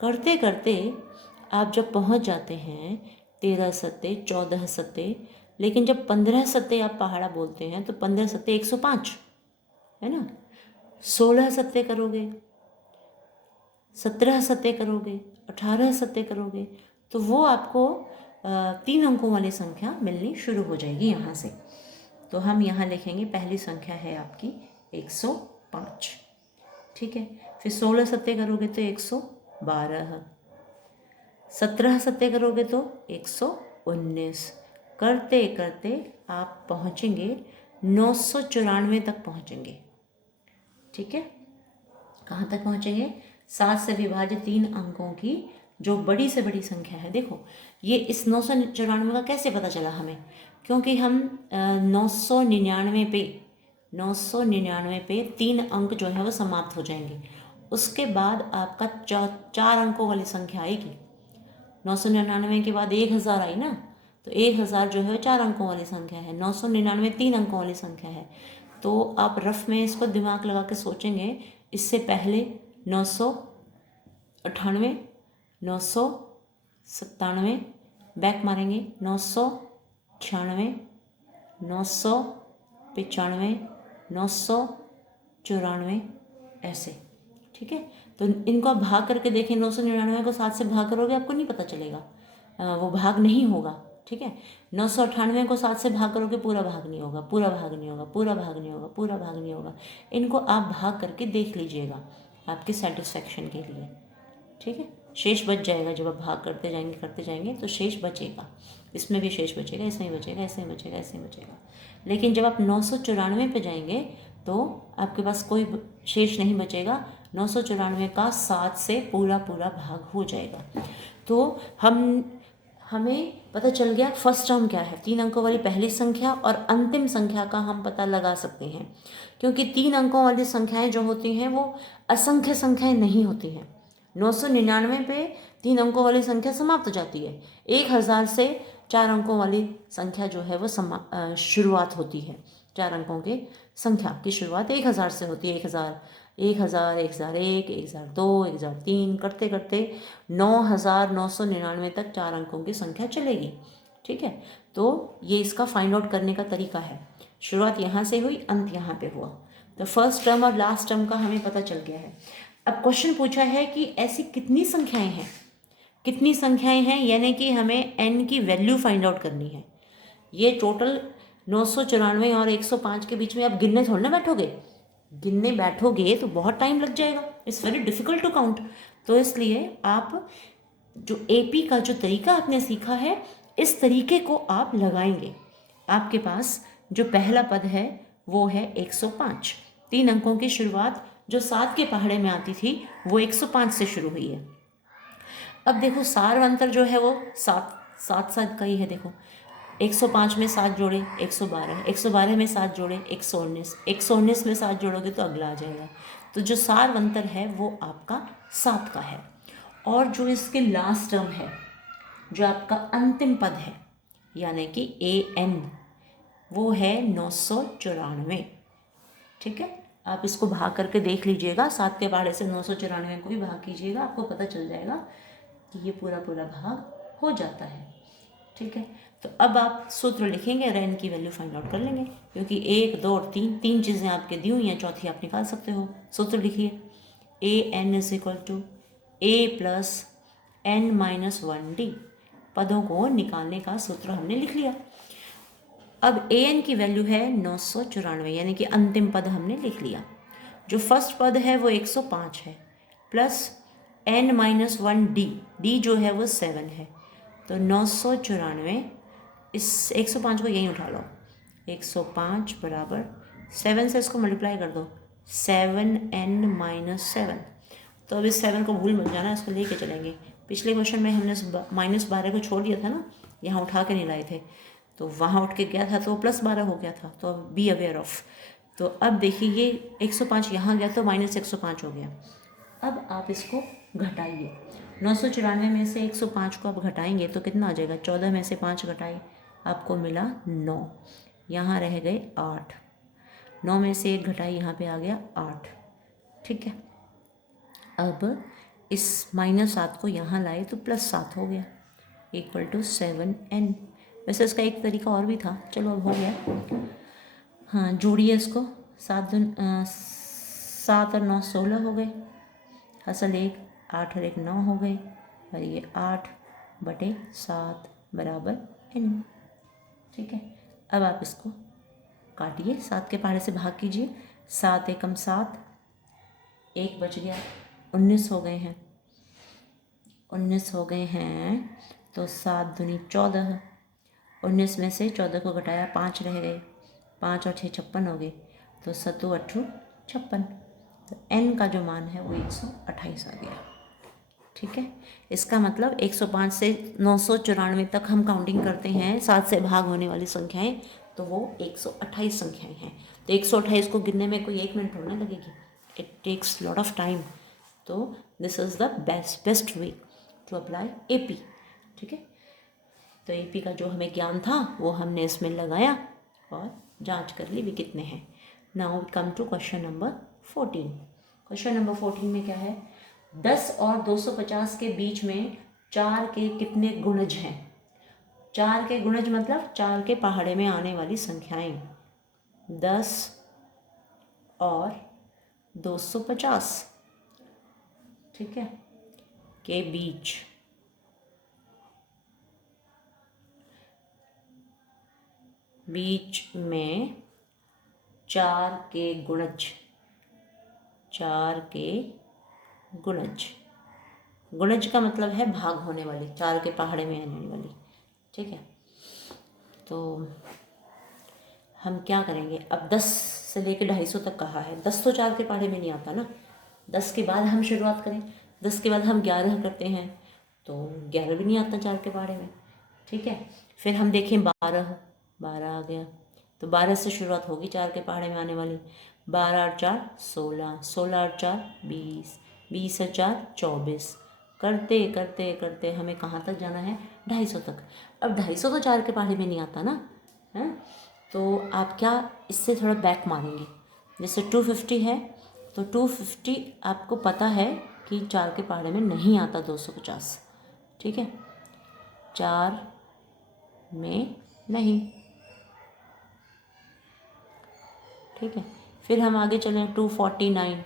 करते करते आप जब पहुंच जाते हैं 13 सत्ते, 14 सत्ते, लेकिन जब 15 सत्ते आप पहाड़ा बोलते हैं तो 15 सत्ते 105, है ना। 16 सत्ते करोगे, 17 सत्ते करोगे, 18 सत्ते करोगे, तो वो आपको 3 अंकों वाली संख्या मिलनी शुरू हो जाएगी यहाँ से। तो हम यहाँ लिखेंगे, पहली संख्या है आपकी 105। ठीक है, फिर 16 सत्ते करोगे तो 112, 17 सत्ते करोगे तो 119, करते करते आप पहुँचेंगे 994 तक पहुँचेंगे। ठीक है, कहाँ तक पहुँचेंगे, 7 से विभाजित 3 अंकों की जो बड़ी से बड़ी संख्या है। देखो ये इस 994 का कैसे पता चला हमें, क्योंकि हम 999 पे 3 अंक जो है वो समाप्त हो जाएंगे उसके बाद आपका 4 अंकों वाली संख्या आएगी। 999 के बाद 1000 आई ना, तो 1000 जो है 4 अंकों वाली संख्या है। 999 3 अंकों वाली संख्या है। तो आप रफ में इसको दिमाग लगा के सोचेंगे, इससे पहले 998, 997, बैक मारेंगे 996, 995, 994, ऐसे। ठीक है, तो इनको आप भाग करके देखें। 999 को 7 से भाग करोगे आपको नहीं पता चलेगा, वो भाग नहीं होगा। ठीक है, 998 को 7 से भाग करोगे पूरा भाग नहीं होगा, पूरा भाग नहीं होगा, पूरा भाग नहीं होगा, पूरा भाग नहीं होगा। इनको आप भाग करके देख लीजिएगा आपके सेटिस्फेक्शन के लिए। ठीक है, शेष बच जाएगा। जब आप भाग करते जाएंगे तो शेष बचेगा। इसमें भी शेष बचेगा, इसमें भी बचेगा, ऐसे ही बचेगा, ऐसे ही बचेगा। लेकिन जब आप 994 पे जाएंगे तो आपके पास कोई शेष नहीं बचेगा। 994 का 7 से पूरा भाग हो जाएगा। तो हमें पता चल गया फर्स्ट टर्म क्या है। 3 अंकों वाली पहली संख्या और अंतिम संख्या का हम पता लगा सकते हैं, क्योंकि 3 अंकों वाली संख्याएं जो होती हैं वो असंख्य संख्याएं नहीं होती हैं। 999 पे 3 अंकों वाली संख्या समाप्त हो जाती है। 1000 से 4 अंकों वाली संख्या जो है वो शुरुआत होती है। 4 अंकों के संख्या की शुरुआत 1000 से होती है। 1000, 1000, 1001, 1002, 1003 करते करते 9999 तक 4 अंकों की संख्या चलेगी। ठीक है, तो ये इसका फाइंड आउट करने का तरीका है। शुरुआत यहाँ से हुई, अंत यहाँ पे हुआ। तो फर्स्ट टर्म और लास्ट टर्म का हमें पता चल गया है। अब क्वेश्चन पूछा है कि ऐसी कितनी संख्याएं हैं, कितनी संख्याएं हैं, यानी कि हमें n की वैल्यू फाइंड आउट करनी है। ये टोटल 994 और 105 के बीच में आप गिनने थोड़ा ना बैठोगे। गिनने बैठोगे तो बहुत टाइम लग जाएगा। It's very difficult to count. तो इसलिए आप जो AP का जो तरीका आपने सीखा है, इस तरीके को आप लगाएंगे। आपके पास जो पहला पद है वो है 105। 3 अंकों की शुरुआत जो 7 के पहाड़े में आती थी वो 105 से शुरू हुई है। अब देखो सार अंतर जो है वो 7 का ही है। देखो 105 में 7 जोड़े 112, 112 में 7 जोड़े 119, 119 में 7 जोड़ोगे तो अगला आ जाएगा। तो जो सार अंतर है वो आपका 7 का है। और जो इसके लास्ट टर्म है, जो आपका अंतिम पद है, यानी कि AN, वो है 994। ठीक है, आप इसको भाग करके देख लीजिएगा। 7 के पहाड़े से 994 को भी भाग कीजिएगा, आपको पता चल जाएगा कि ये पूरा भाग हो जाता है। ठीक है, तो अब आप सूत्र लिखेंगे और n की वैल्यू फाइंड आउट कर लेंगे, क्योंकि 1, 2 और 3 चीज़ें आपके दी हुई हैं, चौथी आप निकाल सकते हो। सूत्र लिखिए, AN = A + n-1d। पदों को निकालने का सूत्र हमने लिख लिया। अब AN की वैल्यू है 994, यानी कि अंतिम पद हमने लिख लिया। जो फर्स्ट पद है वो 105 है, प्लस n-1d, d जो है वो 7 है। तो 994, इस 105 को यहीं उठा लो, 105 बराबर 7 से इसको मल्टीप्लाई कर दो, 7n-7। तो अब इस 7 को भूल मत जाना, इसको लेके चलेंगे। पिछले क्वेश्चन में हमने -12 को छोड़ दिया था ना, यहाँ उठा के नहीं लाए थे, तो वहाँ उठ के गया था तो +12 हो गया था। तो अब बी अवेयर ऑफ। तो अब देखिए ये 105 यहाँ गया तो -105 हो गया। अब आप इसको घटाइए। 994 में से 105 को आप घटाएंगे तो कितना आ जाएगा? 14 में से 5 घटाए, आपको मिला 9। यहाँ रह गए 8। 9 में से 1 घटाई, यहाँ पे आ गया 8। ठीक है, अब इस -7 को यहाँ लाए तो +7 हो गया, = 7n। वैसे इसका एक तरीका और भी था, चलो अब हो गया। हाँ, जोड़िए इसको। 7 और 9 16 हो गए, असल 1, 8 और 1 9 हो गए, और ये 8/7 बराबर n। ठीक है, अब आप इसको काटिए, 7 के पहाड़े से भाग कीजिए। 7 एकम 7, 1 बच गया, 19 हो गए हैं। 19 हो गए हैं तो 7 दूनी 14। 19 में से 14 को घटाया, 5 रह गए, 5 और 6 56 हो गए, तो 7 × 8 = 56। तो n का जो मान है वो 128 आ गया। ठीक है, इसका मतलब 105 से 994 तक हम काउंटिंग करते हैं, 7 से भाग होने वाली संख्याएं, तो वो 128 संख्याएं हैं। तो 128 को गिनने में कोई 1 मिनट होने लगेगी। It takes lot of time. तो this is the best way to apply AP। ठीक है, तो AP का जो हमें ज्ञान था वो हमने इसमें लगाया और जांच कर ली भी कितने हैं। Now we come to question number 14। Question number 14 में क्या है, 10 और 250 के बीच में 4 के कितने गुणज हैं। 4 के गुणज मतलब 4 के पहाड़े में आने वाली संख्याएं। 10 और 250, ठीक है, के बीच में 4 के गुणज, 4 के गुणज, गुणज का मतलब है भाग होने वाली, 4 के पहाड़े में आने वाली। ठीक है, तो हम क्या करेंगे, अब 10 से लेकर 250 तक कहा है। 10 तो 4 के पहाड़े में नहीं आता ना, 10 के बाद हम शुरुआत करें, 10 के बाद हम 11 करते हैं तो 11 भी नहीं आता 4 के पहाड़े में। ठीक है, फिर हम देखें 12 आ गया, तो 12 से शुरुआत होगी 4 के पहाड़े में आने वाली। 12 और 4 16, 16 और 4 20, 20 और 4 24, करते करते करते हमें कहाँ तक जाना है, 250 तक। अब 250 तो 4 के पहाड़े में नहीं आता ना, है, तो आप क्या इससे थोड़ा बैक मारेंगे। जैसे 250 है तो 250 आपको पता है कि 4 के पहाड़े में नहीं आता 250। ठीक है, 4 में नहीं। ठीक है, फिर हम आगे चलें 249,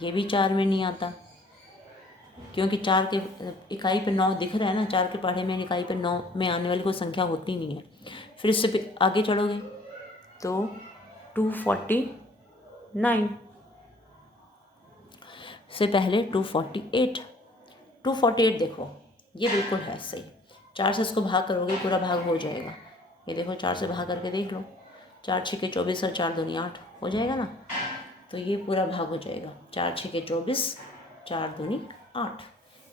ये भी 4 में नहीं आता क्योंकि 4 के इकाई पे 9 दिख रहा है ना, 4 के पहाड़े में इकाई पे 9 में आने वाली कोई संख्या होती नहीं है। फिर इससे आगे चढ़ोगे तो 249 से पहले 248, 248 देखो ये बिल्कुल है सही। 4 से इसको भाग करोगे पूरा भाग हो जाएगा। ये देखो 4 से भाग करके देख लो, 4 छक्के 24 और 4 दूनी 8 हो जाएगा ना, तो ये पूरा भाग हो जाएगा। 4 छक्के 24, 4 दूनी 8।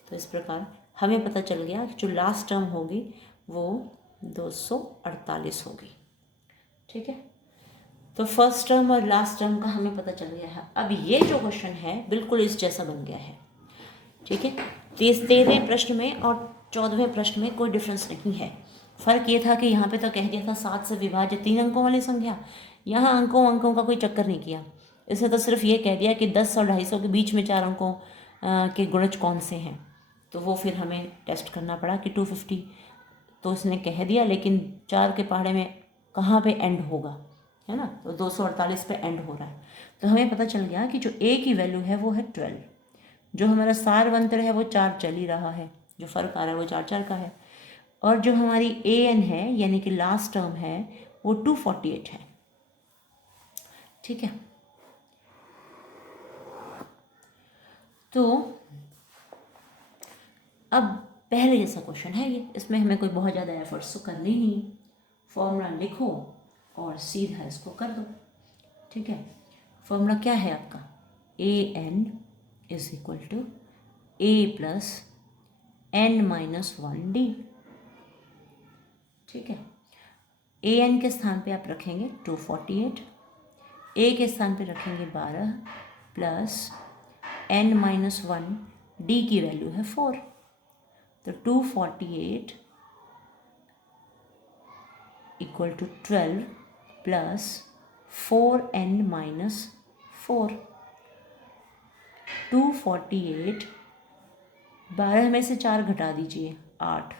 तो इस प्रकार हमें पता चल गया कि जो लास्ट टर्म होगी वो 248 होगी। ठीक है, तो फर्स्ट टर्म और लास्ट टर्म का हमें पता चल गया है। अब ये जो क्वेश्चन है बिल्कुल इस जैसा बन गया है। ठीक है, 13वें प्रश्न में और 14वें प्रश्न में कोई डिफरेंस नहीं है। फ़र्क ये था कि यहाँ पे तो कह दिया था 7 से विभाज्य 3 अंकों वाली संख्या, यहाँ अंकों का कोई चक्कर नहीं किया। इसने तो सिर्फ ये कह दिया कि 10 और 250 के बीच में 4 अंकों के गुणज कौन से हैं। तो वो फिर हमें टेस्ट करना पड़ा कि 250 तो उसने कह दिया, लेकिन 4 के पहाड़े में कहाँ पे एंड होगा, है ना, तो 248 पे एंड हो रहा है। तो हमें पता चल गया कि जो A की वैल्यू है वो है 12, जो हमारा सारवंतर है वो 4 चल ही रहा है, जो फ़र्क आ रहा है वो 4 का है, और जो हमारी AN है यानी कि लास्ट टर्म है वो 248 है। ठीक है, तो अब पहले जैसा क्वेश्चन है ये, इसमें हमें कोई बहुत ज़्यादा एफर्ट्स तो करने ही नहीं है। फॉर्मूला लिखो और सीधा इसको कर दो। ठीक है, फॉर्मूला क्या है आपका, AN is equal to A plus n-1D। ठीक है, AN के स्थान पे आप रखेंगे 248, A के स्थान पे रखेंगे 12 प्लस n-1, D की वैल्यू है 4, तो 248 इक्वल टू 12 प्लस 4n-4। 248, 12 में से 4 घटा दीजिए 8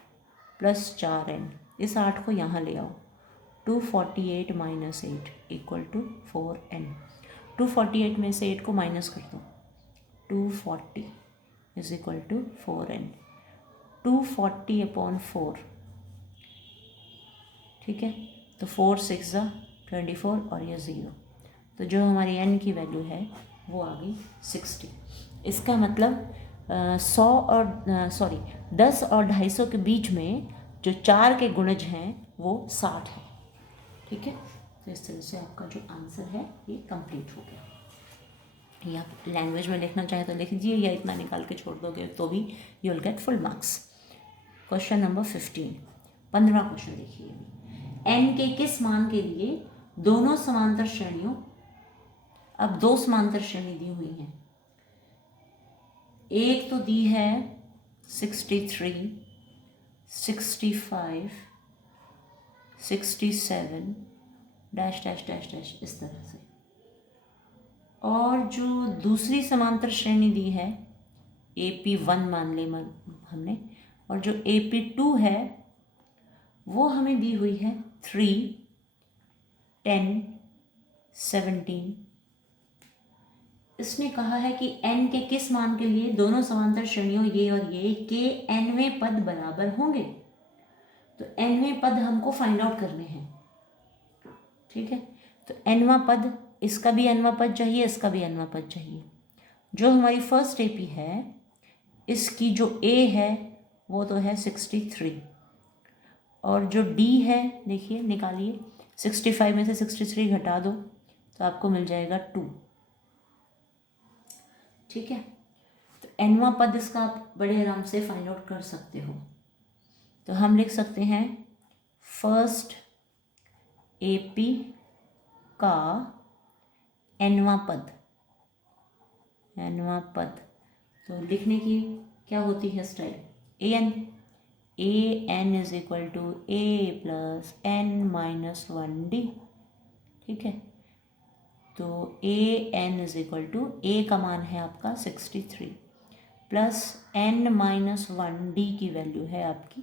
प्लस 4n, इस 8 को यहाँ ले आओ, 248 माइनस 8 इक्वल टू 4n। 248 में से 8 को माइनस कर दो, 240 इज इक्वल टू 4n, 240/4। ठीक है, तो 4 6 24 और ये 0, तो जो हमारी n की वैल्यू है वो आ गई 60। इसका मतलब 10 और 250 के बीच में जो 4 के गुणज हैं वो 60 है। ठीक है, तो इस तरह से आपका जो आंसर है ये कंप्लीट हो गया। या लैंग्वेज में लिखना चाहे तो लिख दीजिए, या इतना निकाल के छोड़ दोगे तो भी you will get full marks. Question number 15, 15वां क्वेश्चन देखिए। n के किस मान के लिए दोनों समांतर श्रेणियों, अब 2 समांतर श्रेणी दी हुई हैं, एक तो दी है 63, 65, 67 डैश डैश डैश डैश इस तरह से, और जो दूसरी समांतर श्रेणी दी है AP1 मान ली हमने, और जो AP2 है वो हमें दी हुई है 3, 10, 17। इसने कहा है कि n के किस मान के लिए दोनों समांतर श्रेणियों ये और ये के nवें पद बराबर होंगे। तो nवें पद हमको फाइंड आउट करने हैं, ठीक है। तो nवां पद, इसका भी nवां पद चाहिए, इसका भी nवां पद चाहिए। जो हमारी फर्स्ट AP है, इसकी जो A है वो तो है 63, और जो D है देखिए निकालिए, 65 में से 63 घटा दो तो आपको मिल जाएगा 2, ठीक है। तो nवां पद इसका आप बड़े आराम से फाइंड आउट कर सकते हो। तो हम लिख सकते हैं फर्स्ट AP का nवां पद, तो लिखने की क्या होती है style, an is equal to a plus n-1d, ठीक है। तो an is equal to a का मान है आपका 63 प्लस n-1d की वैल्यू है आपकी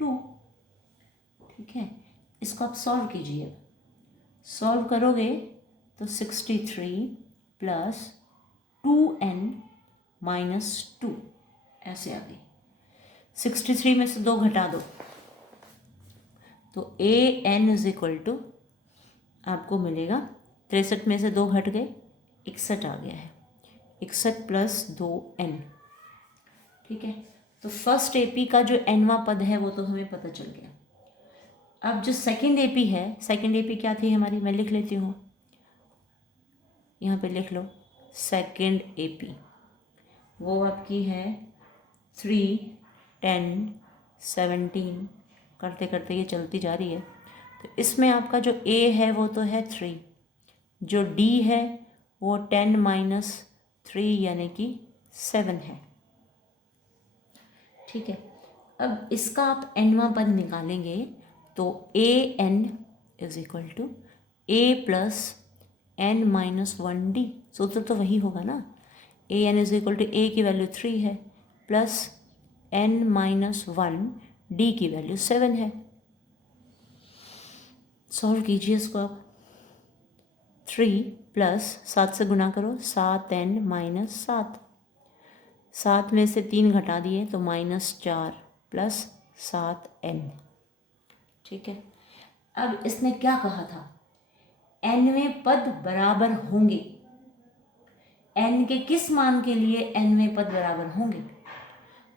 2, ठीक है। इसको आप सॉल्व कीजिए, सॉल्व करोगे तो 63 प्लस 2n-2 ऐसे आ गई। 63 में से 2 घटा दो तो an इज इक्वल टू आपको मिलेगा 63 में से 2 घट गए 61 आ गया है, 61 प्लस 2n, ठीक है। तो फर्स्ट AP का जो nवां पद है वो तो हमें पता चल गया। अब जो सेकंड AP है, सेकंड AP क्या थी हमारी, मैं लिख लेती हूँ, यहाँ पे लिख लो। सेकंड AP वो आपकी है 3, 10, 17 करते करते ये चलती जा रही है। तो इसमें आपका जो A है वो तो है 3, जो D है वो 10-3 यानी कि 7 है, ठीक है। अब इसका आप nवां पद निकालेंगे तो an is equal to a plus n-1d, सूत्र तो वही होगा ना। an is equal to a की वैल्यू 3 है प्लस n-1d की वैल्यू 7 है। सॉल्व कीजिए इसको आप, 3 प्लस 7 से गुना करो, 7n-7, 7 में से 3 घटा दिए तो -4 प्लस 7n, ठीक है। अब इसने क्या कहा था, nवें पद बराबर होंगे, n के किस मान के लिए nवें पद बराबर होंगे।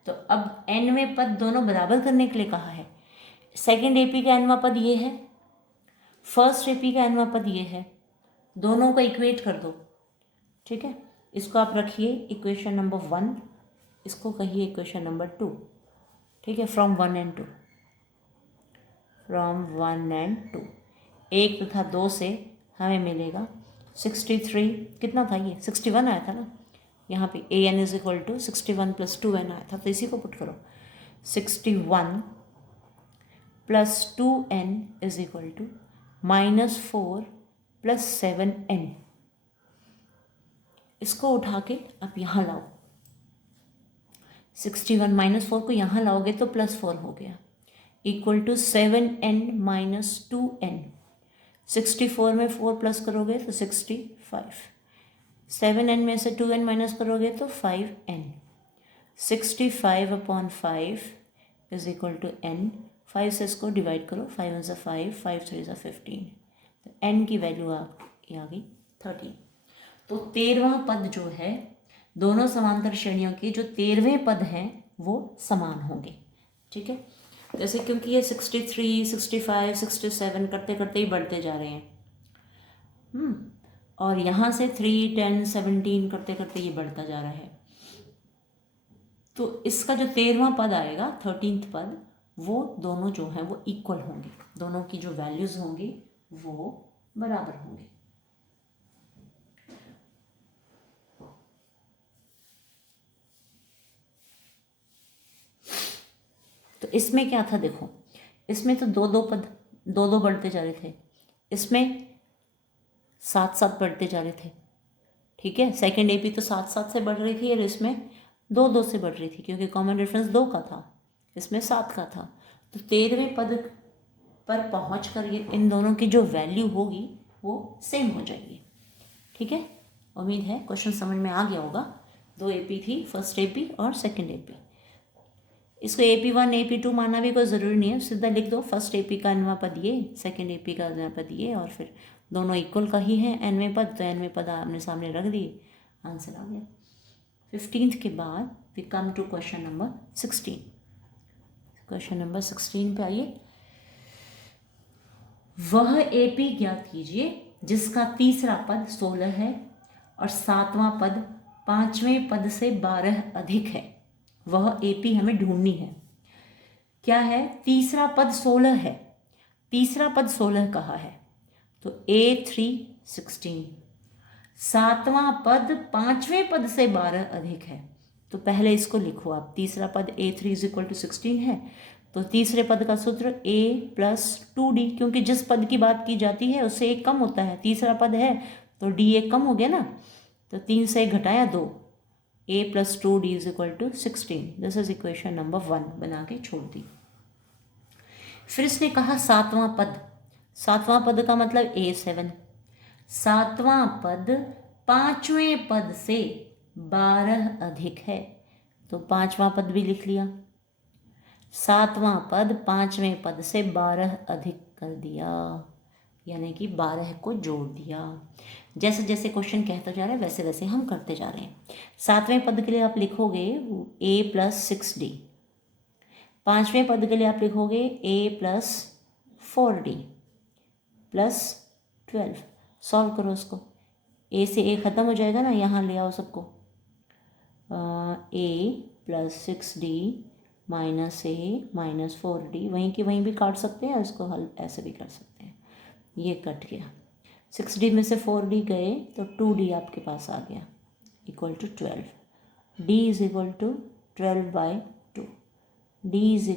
तो अब nवें पद दोनों बराबर करने के लिए कहा है। सेकंड AP का nवां पद ये है, फर्स्ट AP का nवां पद ये है, दोनों को इक्वेट कर दो, ठीक है। इसको आप रखिए इक्वेशन नंबर 1, इसको कहिए इक्वेशन नंबर 2, ठीक है। फ्रॉम 1 and 2, फ्रॉम 1 and 2, 1 तथा 2 से हमें मिलेगा 63, कितना था ये 61 आया था ना, यहाँ पे an is equal to 61 plus 2n आया था, तो इसी को पुट करो, 61 plus 2n is equal to -4 plus 7n। इसको उठा के आप यहाँ लाओ, 61 -4 को यहाँ लाओगे तो +4 हो गया, इक्वल टू 7n-2n। 64 में 4 प्लस करोगे तो 65, 7n में से 2n माइनस करोगे तो 5n, 65/5 is equal to n। 5 से इसको डिवाइड करो, 5 1 = 5, 5 3 = 15, तो n की वैल्यू आ गई 13। तो 13वां पद जो है, दोनों समांतर श्रेणियों के जो 13वें पद हैं वो समान होंगे, ठीक है। जैसे क्योंकि ये 63, 65, 67 करते करते ही बढ़ते जा रहे हैं, और यहाँ से 3, 10, 17 करते करते ये बढ़ता जा रहा है। तो इसका जो 13वां पद आएगा, 13th पद, वो दोनों जो हैं वो इक्वल होंगे, दोनों की जो वैल्यूज़ होंगी वो बराबर होंगे। तो इसमें क्या था देखो, इसमें तो दो दो पद दो दो बढ़ते जा रहे थे, इसमें सात सात बढ़ते जा रहे थे। ठीक है, सेकंड एपी तो सात सात से बढ़ रही थी और इसमें दो दो से बढ़ रही थी, क्योंकि कॉमन रेफरेंस 2 का था, इसमें 7 का था। तो 13वें पद पर पहुँच कर ये इन दोनों की जो वैल्यू होगी वो सेम हो जाएगी। ठीक है, उम्मीद है क्वेश्चन समझ में आ गया होगा। 2 एपी थी, फर्स्ट एपी और सेकंड एपी। इसको AP1 AP2 मानना भी कोई ज़रूरी नहीं है, सीधा लिख दो फर्स्ट एपी का nवां पद ये, सेकंड एपी का nवां पद ये, और फिर दोनों इक्वल का ही है nवें पद, तो nवें पद आपने सामने रख दिए, आंसर आ गया। 15th के बाद we come to question number 16। Question number 16 पे आइए। वह एपी ज्ञात कीजिए जिसका तीसरा पद 16 है और 7वां पद 5वें पद से 12 अधिक है। वह एपी हमें ढूंढनी है। क्या है, तीसरा पद 16 है, तीसरा पद 16 कहाँ है, तो A3 16। 7वां पद 5वें पद से 12 अधिक है, तो पहले इसको लिखो आप। तीसरा पद A3 = 16 है, तो तीसरे पद का सूत्र A + 2D, क्योंकि जिस पद की बात की जाती है उससे एक कम होता है। तीसरा पद है तो D एक कम हो गया ना, तो 3 से घटाया 2, A + 2D = 16। This is equation number 1 बना के छोड़ दी। फिर इसने कहा 7वां पद, 7वां पद का मतलब A7। 7वां पद 5वें पद से 12 अधिक है, तो 5वां पद भी लिख लिया। 7वां पद 5वें पद से 12 अधिक कर दिया, यानी कि 12 को जोड़ दिया। जैसे जैसे क्वेश्चन कहता जा रहा है वैसे वैसे हम करते जा रहे हैं। 7वें पद के लिए आप लिखोगे A + 6D। 5वें पद के लिए आप लिखोगे A + 4D + 12। सॉल्व करो उसको, A से A ख़त्म हो जाएगा ना, यहाँ ले आओ सबको। A + 6D - A - 4D, वहीं की वहीं भी काट सकते हैं, इसको हल ऐसे भी कर सकते हैं। ये कट गया, 6D में से 4D गए तो 2D आपके पास आ गया, = 12। D = 12/2, D =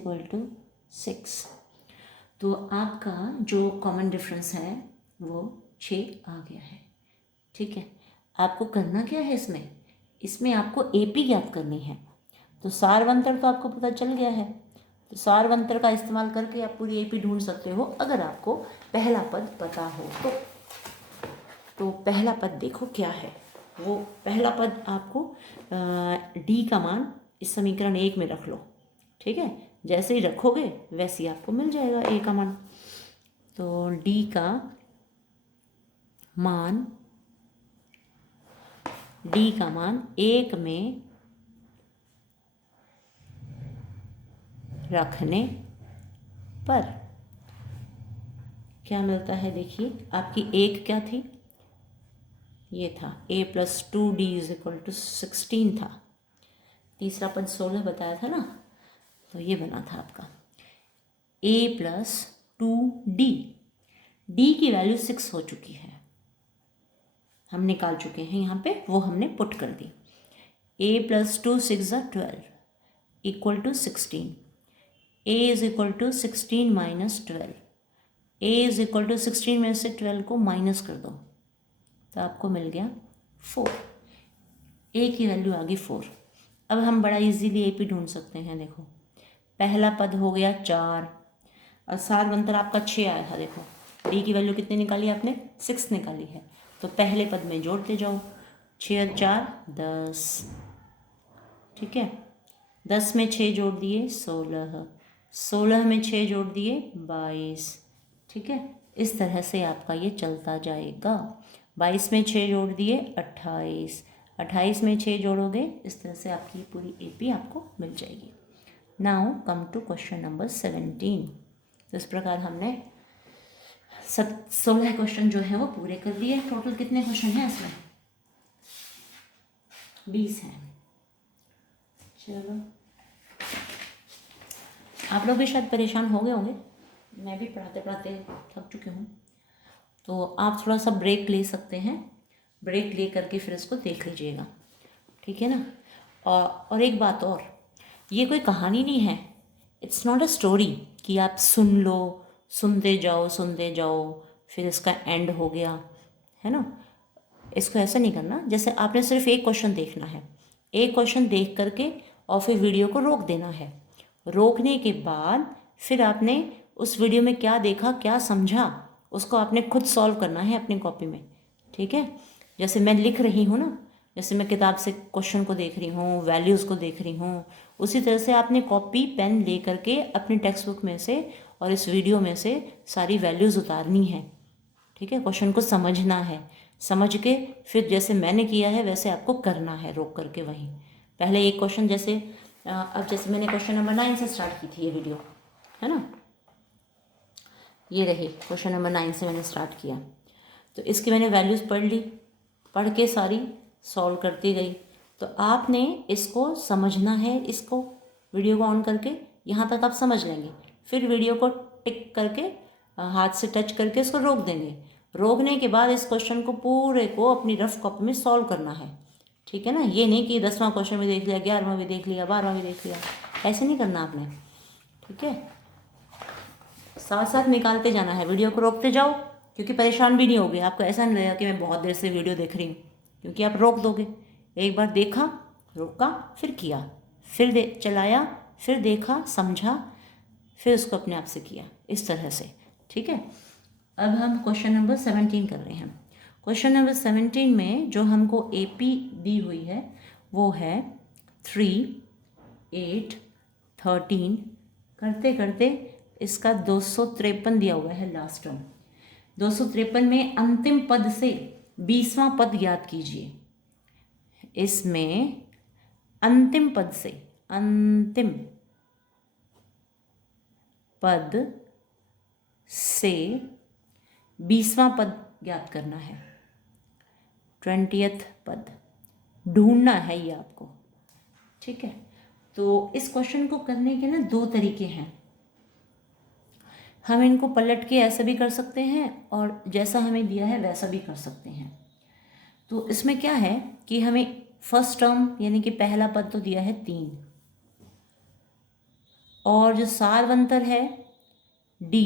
6। तो आपका जो कॉमन डिफरेंस है वो 6 आ गया है। ठीक है, आपको करना क्या है इसमें आपको एपी ज्ञात करनी है। तो सारवंतर तो आपको पता चल गया है, तो सारवंतर का इस्तेमाल करके आप पूरी एपी ढूंढ सकते हो, अगर आपको पहला पद पता हो तो पहला पद देखो क्या है। वो पहला पद आपको डी का मान इस समीकरण 1 में रख लो। ठीक है, जैसे ही रखोगे वैसे ही आपको मिल जाएगा ए का मान। तो डी का मान 1 में रखने पर क्या मिलता है, देखिए आपकी 1 क्या थी, ये था A + 2D = 16 था। तीसरा पद 16 बताया था ना, तो ये बना था आपका A + 2D। D की वैल्यू 6 हो चुकी है, हम निकाल चुके हैं यहाँ पे, वो हमने पुट कर दी। A + 2 = 12 = 16। A = 16 - 12। A = 16 में से 12 को माइनस कर दो तो आपको मिल गया 4। A की वैल्यू आ गई 4। अब हम बड़ा इजीली AP ढूंढ सकते हैं। देखो पहला पद हो गया 4 और सारवंतर आपका 6 आया था। देखो D की वैल्यू कितनी निकाली आपने, 6 निकाली है, तो पहले पद में जोड़ते जाओ। 6 और 4 10। ठीक है, 10 में 6 जोड़ दिए 16, 16 में 6 जोड़ दिए 22। ठीक है, इस तरह से आपका ये चलता जाएगा। 22 में 6 जोड़ दिए 28, 28 में 6 जोड़ोगे, इस तरह से आपकी पूरी एपी आपको मिल जाएगी। Now come to question number 17। तो इस प्रकार हमने 16 क्वेश्चन जो है वो पूरे कर लिए। टोटल कितने क्वेश्चन हैं इसमें, 20 हैं। चलो आप लोग भी शायद परेशान हो गए होंगे, मैं भी पढ़ाते पढ़ाते थक चुकी हूँ, तो आप थोड़ा सा ब्रेक ले सकते हैं। ब्रेक ले करके फिर इसको देख लीजिएगा, ठीक है ना। और एक बात और, ये कोई कहानी नहीं है इट्स नॉट अ स्टोरी कि आप सुन लो, सुनते जाओ फिर इसका एंड हो गया, है ना। इसको ऐसा नहीं करना। जैसे आपने सिर्फ एक क्वेश्चन देखना है, एक क्वेश्चन देख करके और फिर वीडियो को रोक देना है। रोकने के बाद फिर आपने उस वीडियो में क्या देखा, क्या समझा, उसको आपने खुद सॉल्व करना है अपनी कॉपी में, ठीक है। जैसे मैं लिख रही हूँ ना, जैसे मैं किताब से क्वेश्चन को देख रही हूँ, वैल्यूज़ को देख रही हूँ, उसी तरह से आपने कॉपी पेन ले करके अपनी टेक्स्ट बुक में से और इस वीडियो में से सारी वैल्यूज़ उतारनी है, ठीक है। क्वेश्चन को समझना है, समझ के फिर जैसे मैंने किया है वैसे आपको करना है, रोक करके वहीं। पहले एक क्वेश्चन जैसे अब जैसे मैंने क्वेश्चन नंबर 9 से स्टार्ट की थी ये वीडियो, है ना। ये रही क्वेश्चन नंबर 9 से मैंने स्टार्ट किया। तो इसकी मैंने वैल्यूज़ पढ़ ली, पढ़ के सारी सॉल्व करती गई। तो आपने इसको समझना है, इसको वीडियो को ऑन करके यहाँ तक आप समझ लेंगे, फिर वीडियो को टिक करके हाथ से टच करके इसको रोक देंगे। रोकने के बाद इस क्वेश्चन को पूरे को अपनी रफ कॉपी में सॉल्व करना है, ठीक है ना। ये नहीं कि 10वां क्वेश्चन भी देख लिया, 11वां भी देख लिया, 12वां भी देख लिया, ऐसे नहीं करना आपने, ठीक है। साथ साथ निकालते जाना है, वीडियो को रोकते जाओ, क्योंकि परेशान भी नहीं होगे। आपको ऐसा नहीं लगेगा कि मैं बहुत देर से वीडियो देख रही हूँ, क्योंकि आप रोक दोगे। एक बार देखा, रोका, फिर किया, फिर चलाया, फिर देखा, समझा, फिर उसको अपने आप से किया, इस तरह से, ठीक है। अब हम क्वेश्चन नंबर 17 कर रहे हैं। क्वेश्चन नंबर 17 में जो हमको AP दी हुई है वो है 3, 8, 13। करते करते इसका 253 दिया हुआ है लास्ट टर्म। 253 में अंतिम पद से 20वां पद ज्ञात कीजिए। इसमें अंतिम पद से, अंतिम पद से 20वां पद ज्ञात करना है, 20th पद ढूंढना है ये आपको, ठीक है। तो इस क्वेश्चन को करने के ना 2 तरीके हैं। हम इनको पलट के ऐसा भी कर सकते हैं और जैसा हमें दिया है वैसा भी कर सकते हैं। तो इसमें क्या है कि हमें फर्स्ट टर्म यानी कि पहला पद तो दिया है 3, और जो सारवंतर है D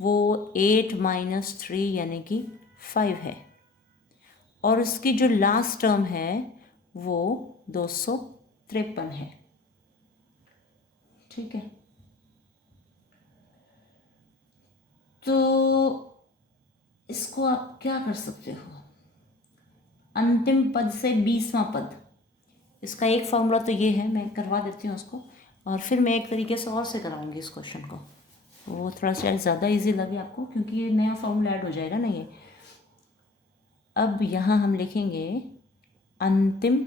वो 8 - 3 यानी कि 5 है, और उसकी जो लास्ट टर्म है वो 253 है, ठीक है। तो इसको आप क्या कर सकते हो, अंतिम पद से 20वां पद, इसका एक फॉर्मूला तो ये है, मैं करवा देती हूँ उसको, और फिर मैं एक तरीके से और से कराऊंगी इस क्वेश्चन को, वो थोड़ा सा ज़्यादा इजी लगे आपको, क्योंकि ये नया फॉर्मूला ऐड हो जाएगा ना ये। अब यहाँ हम लिखेंगे अंतिम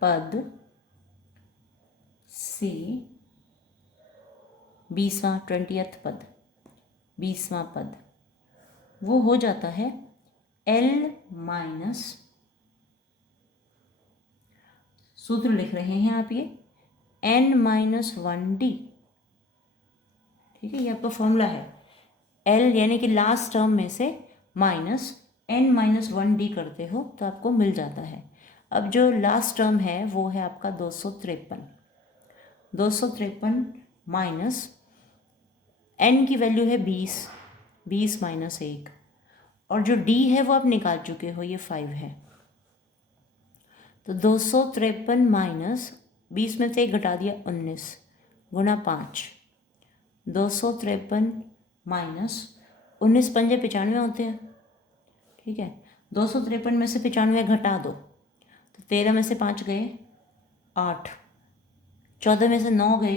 पद से 20वां 20th पद, 20वां पद वो हो जाता है L- सूत्र लिख रहे हैं आप ये n-1d, ठीक है। ये आपका फॉर्मूला है। L यानी कि लास्ट टर्म में से माइनस n-1d करते हो तो आपको मिल जाता है। अब जो लास्ट टर्म है वो है आपका 253, 253 माइनस n की वैल्यू है 20, 20 - 1, और जो d है वो आप निकाल चुके हो, ये 5 है। तो 253 माइनस 20 में से 1 घटा दिया 19 गुणा 5, 253 माइनस 19 पंजे 95 होते हैं, ठीक है। 253 में से 95 घटा दो तो 13 में से 5 गए 8, 14 में से 9 गए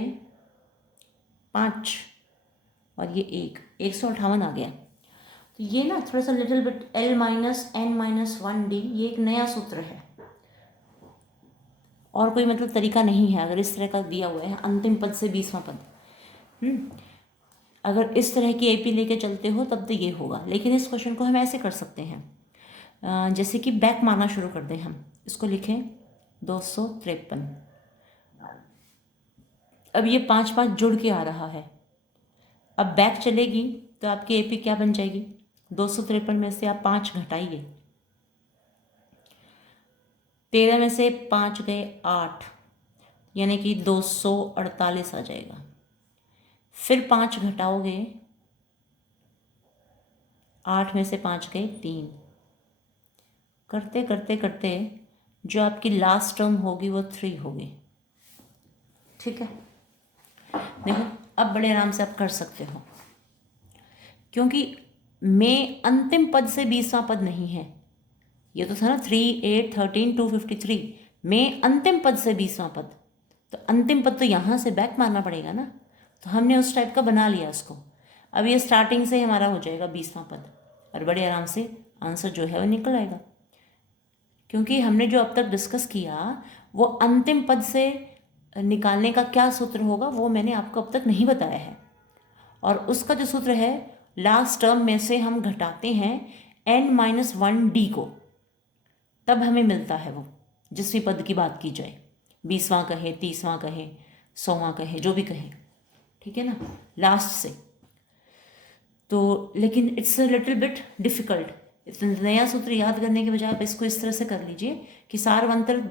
5, और ये 158 आ गया। तो ये ना थोड़ा सा लिटिल बिट L-n-1d ये एक नया सूत्र है, और कोई मतलब तरीका नहीं है। अगर इस तरह का दिया हुआ है अंतिम पद से 20वां पद, अगर इस तरह की AP लेके चलते हो तब तो ये होगा, लेकिन इस क्वेश्चन को हम ऐसे कर सकते हैं, जैसे कि बैक मारना शुरू कर दें। हम इसको लिखें 253, अब ये 5 5 जुड़ के आ रहा है, अब बैक चलेगी तो आपकी AP क्या बन जाएगी, 253 में से आप 5 घटाइए, 13 में से 5 गए 8, यानी कि 248 आ जाएगा। फिर 5 घटाओगे, 8 में से 5 गए 3, करते करते करते जो आपकी लास्ट टर्म होगी वो 3 होगी। ठीक है, देखो अब बड़े आराम से आप कर सकते हो, क्योंकि में अंतिम पद से 20वां पद नहीं है। ये तो था ना 3, 8, 13, 253, में अंतिम पद से 20वां पद, तो अंतिम पद तो यहाँ से बैक मारना पड़ेगा ना, तो हमने उस टाइप का बना लिया उसको। अब ये स्टार्टिंग से ही हमारा हो जाएगा 20वां पद, और बड़े आराम से आंसर जो है वो निकल आएगा, क्योंकि हमने जो अब तक डिस्कस किया वो अंतिम पद से निकालने का क्या सूत्र होगा वो मैंने आपको अब तक नहीं बताया है। और उसका जो सूत्र है, लास्ट टर्म में से हम घटाते हैं n-1d को, तब हमें मिलता है वो, जिस भी पद की बात की जाए, 20वां कहे, 30वां कहे, 100वां कहे, जो भी कहे, ठीक है ना, लास्ट से। तो लेकिन it's a little bit difficult. नया सूत्र याद करने के बजाय आप इसको इस तरह से कर लीजिए कि सारवंतर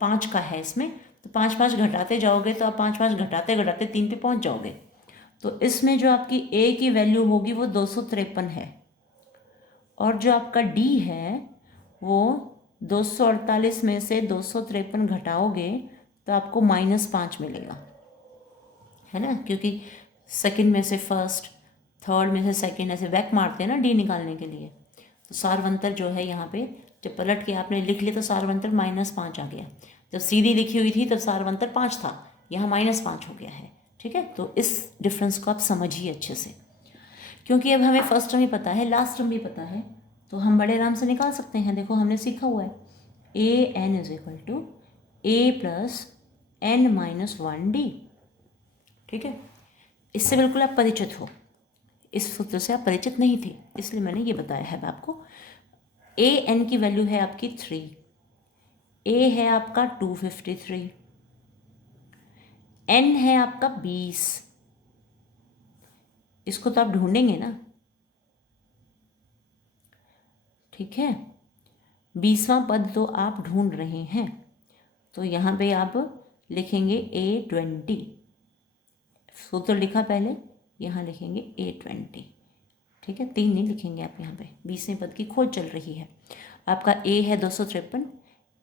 5 का है इसमें, तो 5 5 घटाते जाओगे तो आप 5 5 घटाते घटाते 3 पे पहुंच जाओगे। तो इसमें जो आपकी ए की वैल्यू होगी वो 253 है, और जो आपका डी है वो 248 में से 253 घटाओगे तो आपको -5 मिलेगा, है ना, क्योंकि सेकंड में से फर्स्ट, थर्ड में से सेकंड, ऐसे बैक मारते हैं ना डी निकालने के लिए। तो सारवंतर जो है यहाँ पे जब पलट के आपने लिख लिया तो सारवंतर -5 आ गया। जब सीधी लिखी हुई थी तब सारवंतर 5 था, यहाँ -5 हो गया है। ठीक है, तो इस डिफरेंस को आप समझिए अच्छे से, क्योंकि अब हमें फर्स्ट टर्म भी पता है, लास्ट टर्म भी पता है, तो हम बड़े आराम से निकाल सकते हैं। देखो हमने सीखा हुआ है an = a + n-1d। ठीक है, इससे बिल्कुल आप परिचित हो, इस सूत्र से आप परिचित नहीं थे इसलिए मैंने ये बताया है आपको। an की वैल्यू है आपकी 3, a है आपका 253, n है आपका 20, इसको तो आप ढूंढेंगे ना। ठीक है, 20वां पद तो आप ढूंढ रहे हैं, तो यहाँ पे आप लिखेंगे A20, सूत्र लिखा पहले, यहाँ लिखेंगे A20। ठीक है, 3 नहीं लिखेंगे आप यहाँ पे, 20वें पद की खोज चल रही है। आपका A है 253,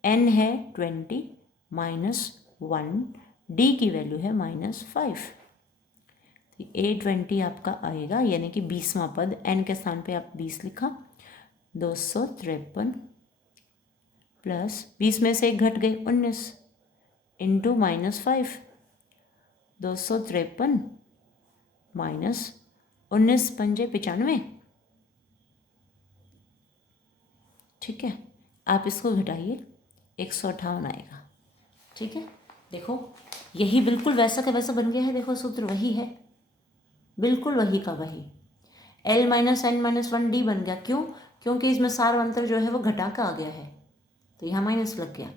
N है 20 -1, D की वैल्यू है -5। A20 आपका आएगा, यानी कि 20वां पद, N के स्थान पे आप 20 लिखा, 253 प्लस 20 में से 1 घट गए 19 इंटू -5, 253 माइनस 19 पंजे 95। ठीक है, आप इसको घटाइए, 158 आएगा। ठीक है, देखो यही बिल्कुल वैसा का वैसा बन गया है, देखो सूत्र वही है, बिल्कुल वही का वही, L - n-1d बन गया। क्यों? क्योंकि इसमें सारवंतर जो है वो घटा का आ गया है, तो यहाँ माइनस लग गया।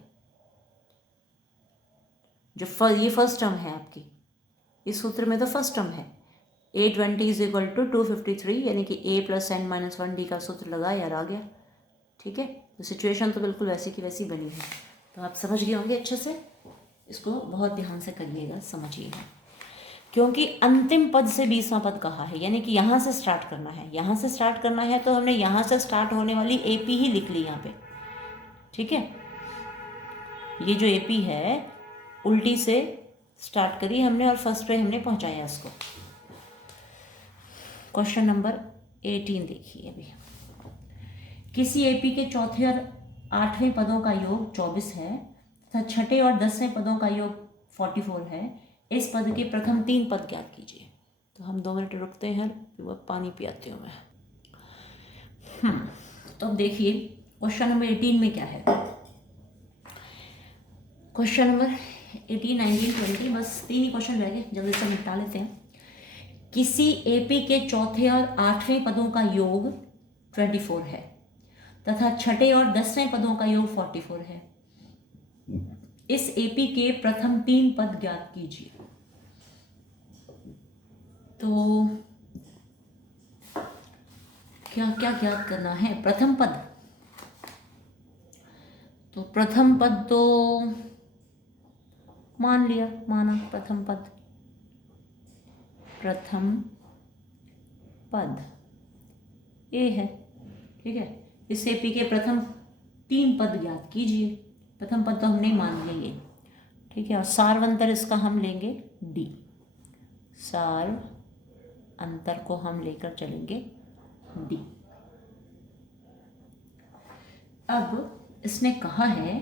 जो ये फर्स्ट टर्म है आपकी, इस सूत्र में तो फर्स्ट टर्म है, A20 = 253, यानी कि A + n-1d का सूत्र लगा यार, आ गया। ठीक है, तो सिचुएशन तो बिल्कुल वैसी की वैसी बनी है, तो आप समझ गए होंगे अच्छे से। इसको बहुत ध्यान से करिएगा, समझिएगा, क्योंकि अंतिम पद से 20वां पद कहा है, यानी कि यहाँ से स्टार्ट करना है, यहाँ से स्टार्ट करना है, तो हमने यहाँ से स्टार्ट होने वाली AP ही लिख ली यहाँ पे। ठीक है, ये जो AP है उल्टी से स्टार्ट करी हमने और फर्स्ट पे हमने पहुँचाया इसको। क्वेश्चन नंबर 18 देखिए अभी। किसी AP के चौथे और 8वें पदों का योग 24 है तथा छठे और 10वें पदों का योग 44 है। इस पद के प्रथम 3 पद ज्ञात कीजिए। तो हम 2 मिनट रुकते हैं, पानी पियाती हूँ मैं। तो अब देखिए क्वेश्चन नंबर 18 में क्या है। क्वेश्चन नंबर 18, 19, 20, बस 3 ही क्वेश्चन रह गए, जल्दी से निपटा लेते हैं। किसी AP के चौथे और 8वें पदों का योग 24 है तथा छठे और 10वें पदों का योग 44 है। इस AP के प्रथम 3 पद ज्ञात कीजिए। तो क्या क्या ज्ञात करना है? प्रथम पद, तो प्रथम पद तो मान लिया, माना प्रथम पद, प्रथम पद ए है, ठीक है। इससे पी के प्रथम 3 पद ज्ञात कीजिए। प्रथम पद तो हमने मान लिए, ठीक है। और सारवंतर इसका हम लेंगे डी, सार अंतर को हम लेकर चलेंगे डी। अब इसने कहा है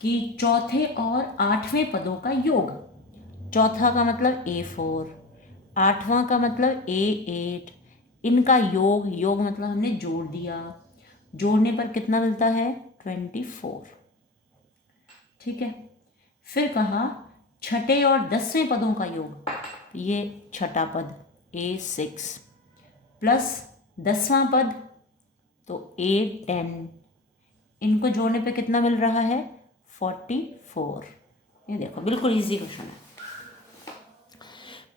कि चौथे और 8वें पदों का योग, चौथा का मतलब A4, 8वां का मतलब A8, इनका योग, योग मतलब हमने जोड़ दिया, जोड़ने पर कितना मिलता है 24, ठीक है। फिर कहा छठे और 10वें पदों का योग, ये छठा पद A6 प्लस 10वां पद तो A10, इनको जोड़ने पे कितना मिल रहा है 44। ये देखो बिल्कुल इजी क्वेश्चन है।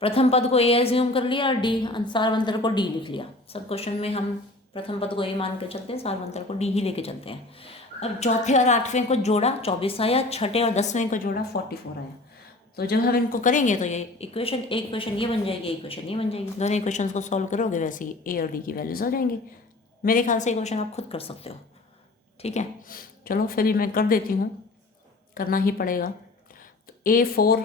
प्रथम पद को ए एज्यूम कर लिया और डी, सारवंतर को डी लिख लिया। सब क्वेश्चन में हम प्रथम पद को ए मान के चलते हैं, सारवंतर को डी ही लेके चलते हैं। अब चौथे और 8वें को जोड़ा 24 आया, छठे और 10वें को जोड़ा 44 आया। तो जब हम इनको करेंगे तो ये इक्वेशन, एक इक्वेशन ये बन जाएगी, एक इक्वेशन ये बन जाएगी। दोनों इक्वेशन को सॉल्व करोगे वैसे ही ए और डी की वैल्यूज हो जाएंगी। मेरे ख्याल से इक्वेशन आप खुद कर सकते हो, ठीक है। चलो फिर भी मैं कर देती हूँ, करना ही पड़ेगा। तो A4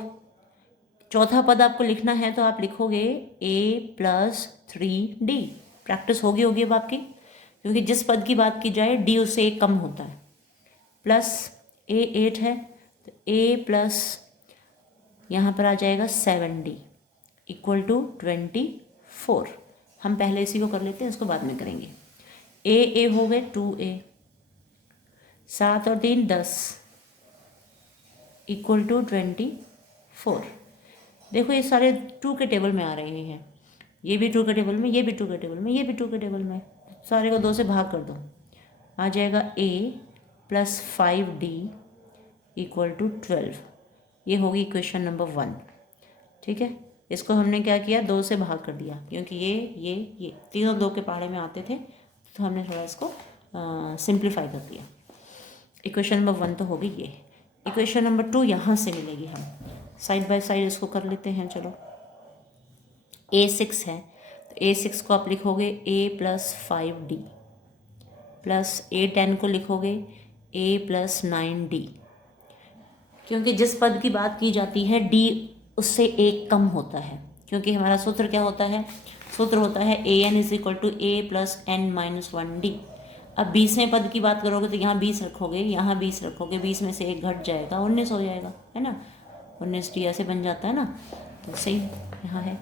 चौथा पद आपको लिखना है तो आप लिखोगे A+3D। प्रैक्टिस होगी अब आपकी, क्योंकि जिस पद की बात की जाए डी उससे एक कम होता है। प्लस A8 है तो A प्लस यहाँ पर आ जाएगा 7D इक्वल टू 24। हम पहले इसी को कर लेते हैं, इसको बाद में करेंगे। A हो गए 2A, 7 और 3 10 इक्वल टू 24। देखो ये सारे 2 के टेबल में आ रहे हैं, ये भी 2 के टेबल में, ये भी 2 के टेबल में, ये भी 2 के टेबल में। सारे को 2 से भाग कर दो, आ जाएगा A plus 5D equal to 12। ये होगी इक्वेशन नंबर 1, ठीक है। इसको हमने क्या किया 2 से भाग कर दिया, क्योंकि ये तीनों 2 के पहाड़े में आते थे, तो हमने थोड़ा इसको सिंप्लीफाई कर दिया। इक्वेशन नंबर 1 तो होगी ये। इक्वेशन नंबर 2 यहाँ से मिलेगी, हम साइड बाय साइड इसको कर लेते हैं। चलो A6 है तो A6 को आप लिखोगे A plus 5D plus A10 को लिखोगे A प्लस 9D, क्योंकि जिस पद की बात की जाती है D उससे एक कम होता है, क्योंकि हमारा सूत्र क्या होता है, सूत्र होता है AN is equal to A plus N-1D। अब 20वें पद की बात करोगे तो यहाँ 20 रखोगे, यहाँ 20 रखोगे, 20 में से एक घट जाएगा, 19 हो जाएगा, है ना। 19D ऐसे बन जाता है ना, तो सेम यहाँ है।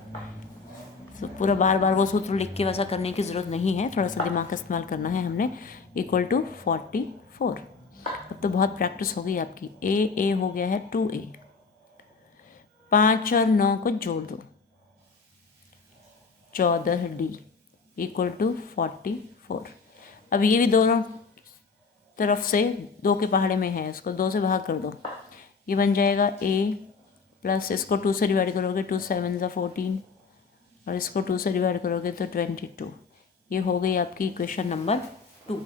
तो पूरा बार बार वो सूत्र लिख के वैसा करने की ज़रूरत नहीं है, थोड़ा सा दिमाग का इस्तेमाल करना है हमने। Equal to 44। अब तो बहुत प्रैक्टिस हो गई आपकी। ए हो गया है 2A, 5 और 9 को जोड़ दो 14D इक्वल टू 44। अब ये भी दोनों तरफ से 2 के पहाड़े में है, इसको 2 से भाग कर दो, ये बन जाएगा A प्लस इसको 2 से डिवाइड करोगे 2 7 ज़ा 14 और इसको 2 से डिवाइड करोगे तो 22। ये हो गई आपकी इक्वेशन नंबर 2।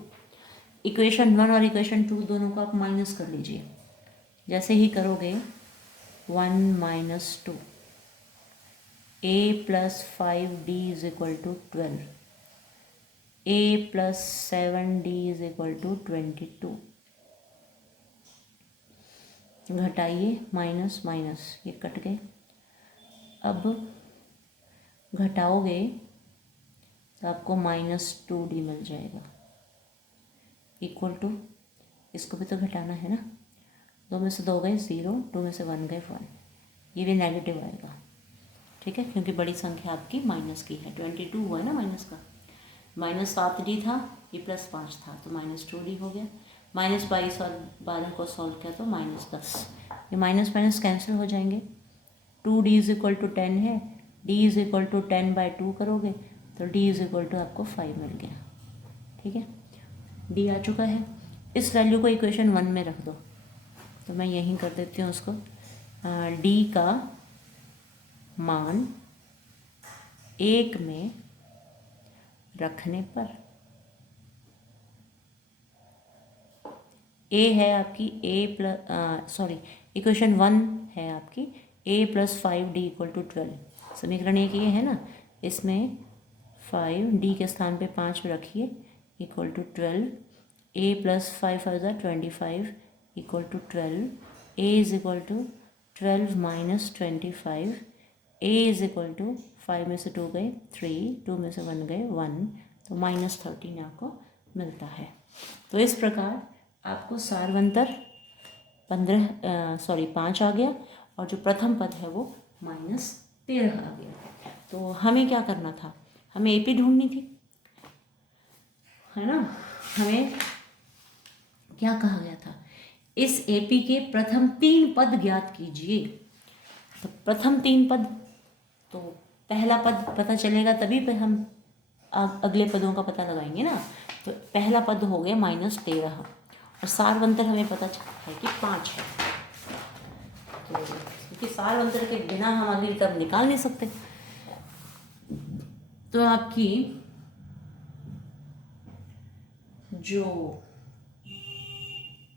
इक्वेशन 1 और इक्वेशन 2 दोनों को आप माइनस कर लीजिए। जैसे ही करोगे 1 minus 2, A plus 5D is equal to 12, A plus 7D is equal to 22। घटाइए, माइनस माइनस ये कट गए। अब घटाओगे तो आपको -2D मिल जाएगा इक्वल टू, इसको भी तो घटाना है ना, 2 में से 2 गए 0, 2 में से 1 गए 1, ये भी नेगेटिव आएगा, ठीक है, क्योंकि बड़ी संख्या आपकी माइनस की है। 22 हुआ है ना माइनस का, -7D था, ये +5 था तो -2D हो गया। -22 और 12 को सॉल्व किया तो -10, ये माइनस माइनस कैंसिल हो जाएंगे। 2D इज इक्वल टू 10 है, D इज इक्वल टू 10/2 करोगे तो D इज इक्वल टू आपको 5 मिल गया, ठीक है। D आ चुका है, इस वैल्यू को इक्वेशन 1 में रख दो, तो मैं यहीं कर देती हूँ उसको। D का मान 1 में रखने पर ए है आपकी इक्वेशन 1 है आपकी a+5d=12। समीकरण एक ये है ना, इसमें 5 डी के स्थान पे 5 रखिए =12। a+5=25 =12। a=12 - 25। a=5 में से 2 गए 3, 2 में से 1 गए 1, तो -13 आपको मिलता है। तो इस प्रकार आपको सारवंतर 5 आ गया और जो प्रथम पद है वो -13 आ गया। तो हमें क्या करना था, हमें एपी ढूंढनी थी, है ना। हमें क्या कहा गया था, इस एपी के प्रथम 3 पद ज्ञात कीजिए। तो प्रथम 3 पद, तो पहला पद पता चलेगा तभी पे हम अगले पदों का पता लगाएंगे ना। तो पहला पद हो गया -13 और सारवंतर हमें पता है कि 5 है। तो क्योंकि सारवंतर के बिना हम अगली टर्म निकाल नहीं सकते, तो आपकी जो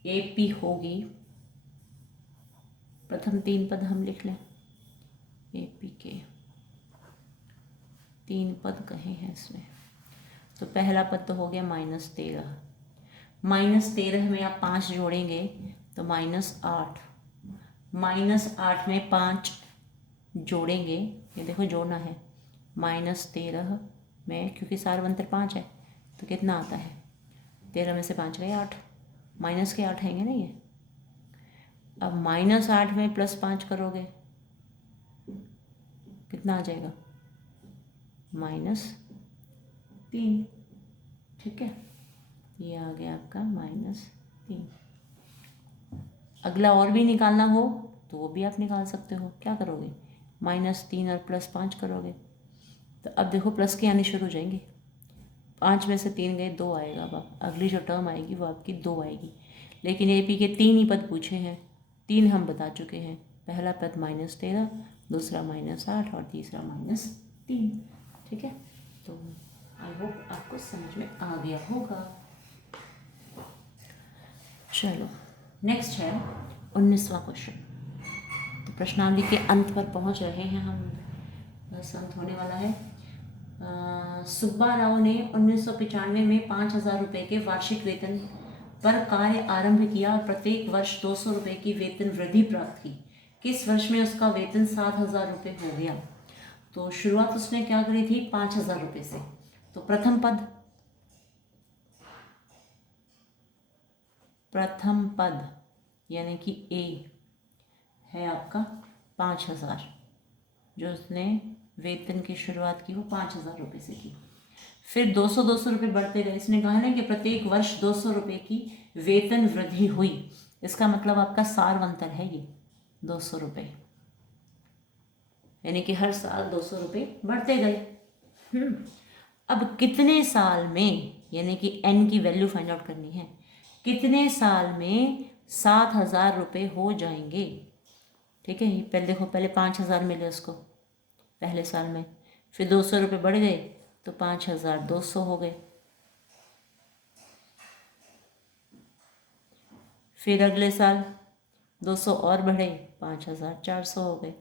एपी होगी, प्रथम 3 पद हम लिख लें। एपी के 3 पद कहे हैं इसमें। तो पहला पद तो हो गया -13। -13 में आप 5 जोड़ेंगे तो -8। -8 में 5 जोड़ेंगे, ये देखो जोड़ना है। -13 में, क्योंकि सारवंतर 5 है तो कितना आता है, 13 में से 5 गए 8, माइनस के 8 आएंगे ना ये। अब -8 में +5 करोगे कितना आ जाएगा, -3। ठीक है, ये आ गया आपका -3। अगला और भी निकालना हो तो वो भी आप निकाल सकते हो। क्या करोगे, -3 और +5 करोगे तो अब देखो प्लस के आने शुरू हो जाएंगे। 5 में से 3 गए 2 आएगा। अब अगली जो टर्म आएगी वो आपकी 2 आएगी। लेकिन एपी के 3 ही पद पूछे हैं, 3 हम बता चुके हैं। पहला पद -13, दूसरा -8 और तीसरा -3। ठीक है, तो आई होप आपको समझ में आ गया होगा। चलो नेक्स्ट है 19वां क्वेश्चन। तो प्रश्नावली के अंत पर पहुंच रहे हैं हम, बस अंत होने वाला है। सुब्बा राव ने 1995 में 5,000 रुपये के वार्षिक वेतन पर कार्य आरंभ किया और प्रत्येक वर्ष 200 रुपये की वेतन वृद्धि प्राप्त की। किस वर्ष में उसका वेतन 7,000 रुपये हो गया। तो शुरुआत उसने क्या करी थी, 5,000 रुपये से। तो प्रथम पद यानी कि ए है आपका 5,000, जो उसने वेतन की शुरुआत की वो 5,000 रुपये से की। फिर 200 रुपये बढ़ते गए। इसने कहा ना कि प्रत्येक वर्ष 200 रुपये की वेतन वृद्धि हुई, इसका मतलब आपका सारवंतर है ये 200 रुपये, यानी कि हर साल 200 रुपये बढ़ते गए। अब कितने साल में, यानी कि एन की वैल्यू फाइंड आउट करनी है, कितने साल में 7,000 रुपये हो जाएंगे। ठीक है, पहले देखो, पहले 5,000 मिले उसको पहले साल में, फिर 200 रुपये बढ़ गए तो 5,200 हो गए। फिर अगले साल 200 और बढ़े, 5,400 हो गए।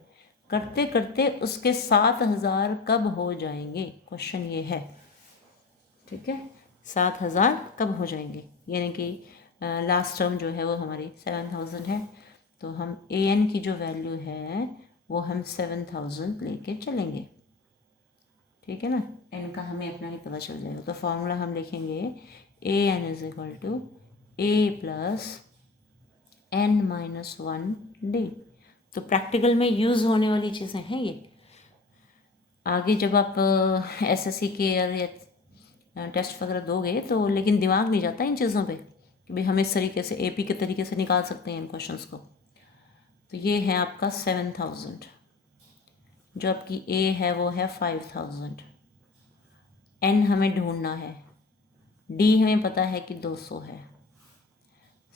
करते करते उसके 7,000 कब हो जाएंगे, क्वेश्चन ये है। ठीक है, 7,000 कब हो जाएंगे, यानी कि लास्ट टर्म जो है वो हमारी 7,000 है। तो हम ए एन की जो वैल्यू है वो हम 7,000 लेके चलेंगे। ठीक है ना, एन का हमें अपना ही पता चल जाएगा। तो फॉर्मूला हम लिखेंगे AN = A + n-1D। तो प्रैक्टिकल में यूज़ होने वाली चीज़ें हैं ये। आगे जब आप SSC के या टेस्ट वगैरह दोगे तो लेकिन दिमाग नहीं जाता इन चीज़ों पे कि भाई हम इस तरीके से AP के तरीके से निकाल सकते हैं इन क्वेश्चंस को। तो ये है आपका 7,000, जो आपकी A है वो है 5,000। N हमें ढूंढना है, D हमें पता है कि 200 है।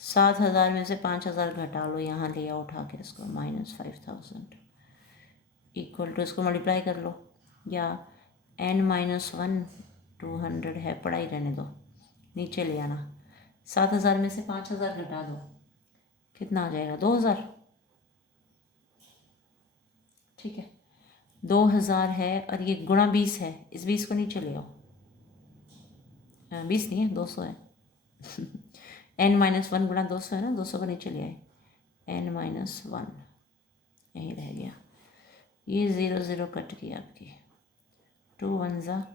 7,000 में से 5,000 घटा लो, यहाँ ले आओ उठा के इसको, -5,000 = इसको मल्टीप्लाई कर लो, या n-1 200 है, पढ़ाई रहने दो, नीचे ले आना। 7,000 में से 5,000 घटा दो, कितना आ जाएगा? 2,000। ठीक है, 2,000 है और ये गुणा 20 है, इस 20 को नीचे ले आओ। 20 नहीं है, 200 है। n-1 गुणा 200 है ना, 200 को नीचे ले आए, n-1 यहीं रह गया। ये 0 0 कट गई आपकी, 2 1 ज़ा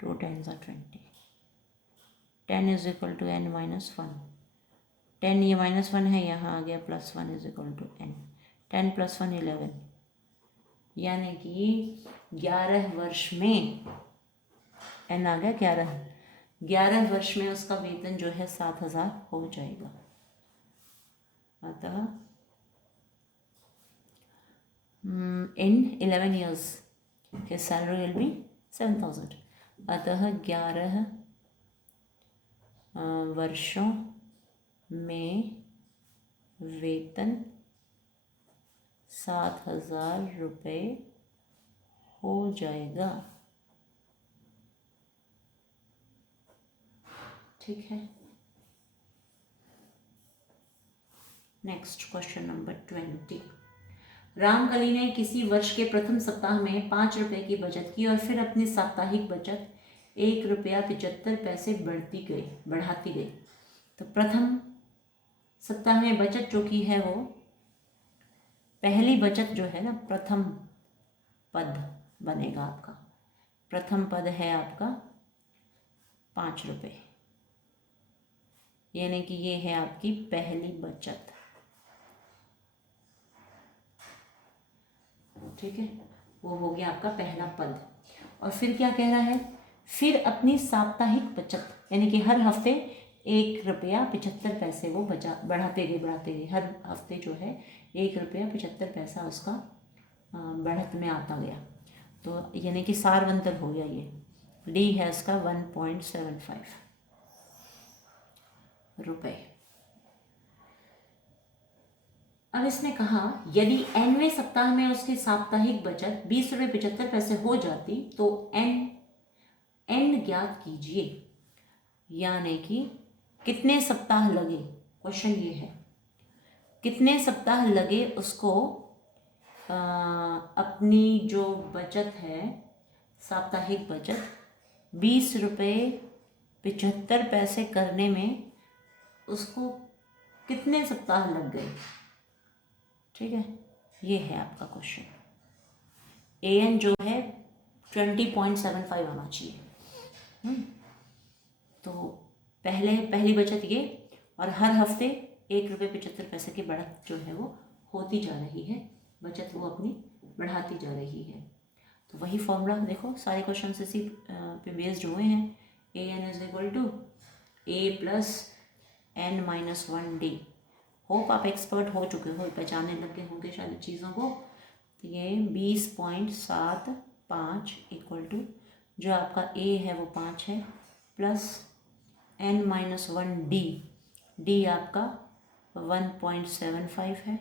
2 10 ज़ा 20, 10 इज इक्वल टू n-1। 10 ये -1 है, यहाँ आ गया +1 इज इक्वल टू n। 10 + 1 11, यानी कि 11 वर्ष में n आ गया 11। 11 वर्ष में उसका वेतन जो है 7,000 हो जाएगा। अतः in 11 years his salary will be 7,000। अतः 11 वर्षों में वेतन 7,000 रुपये हो जाएगा। ठीक है, नेक्स्ट क्वेश्चन नंबर 20। रामकली ने किसी वर्ष के प्रथम सप्ताह में 5 रुपये की बचत की और फिर अपनी साप्ताहिक बचत 1 रुपया 75 पैसे बढ़ाती गई। तो प्रथम सप्ताह में बचत जो की है वो, पहली बचत जो है ना, प्रथम पद बनेगा आपका। प्रथम पद है आपका 5 रुपये, यानी कि ये है आपकी पहली बचत। ठीक है, वो हो गया आपका पहला पद। और फिर क्या कह रहा है? फिर अपनी साप्ताहिक बचत, यानी कि हर हफ्ते 1 रुपया 75 पैसे वो बढ़ाते गए। हर हफ्ते जो है 1 रुपया 75 पैसा उसका बढ़त में आता गया। तो यानी कि सारवंतर हो गया। ये डी है उसका 1.75 रुपये। अब इसने कहा यदि nवें सप्ताह में उसकी साप्ताहिक बचत 20 रुपये 75 पैसे हो जाती तो n ज्ञात कीजिए, यानी कि कितने सप्ताह लगे। क्वेश्चन ये है, कितने सप्ताह लगे उसको अपनी जो बचत है, साप्ताहिक बचत 20 रुपये 75 पैसे करने में उसको कितने सप्ताह लग गए। ठीक है, ये है आपका क्वेश्चन। an जो है 20.75 आना चाहिए। तो पहली बचत ये, और हर हफ्ते 1 रुपये 75 पैसे की बढ़त जो है वो होती जा रही है, बचत वो अपनी बढ़ाती जा रही है। तो वही फॉर्मूला देखो, सारे क्वेश्चन इसी पे बेस्ड हुए हैं। an is equal to a + n-1d। Hope आप एक्सपर्ट हो चुके हो, पहचानने लगे होंगे शायद चीज़ों को। तो ये 20.75 इक्वल टू जो आपका a है वो 5 है, प्लस n-1d, d आपका 1.75 है।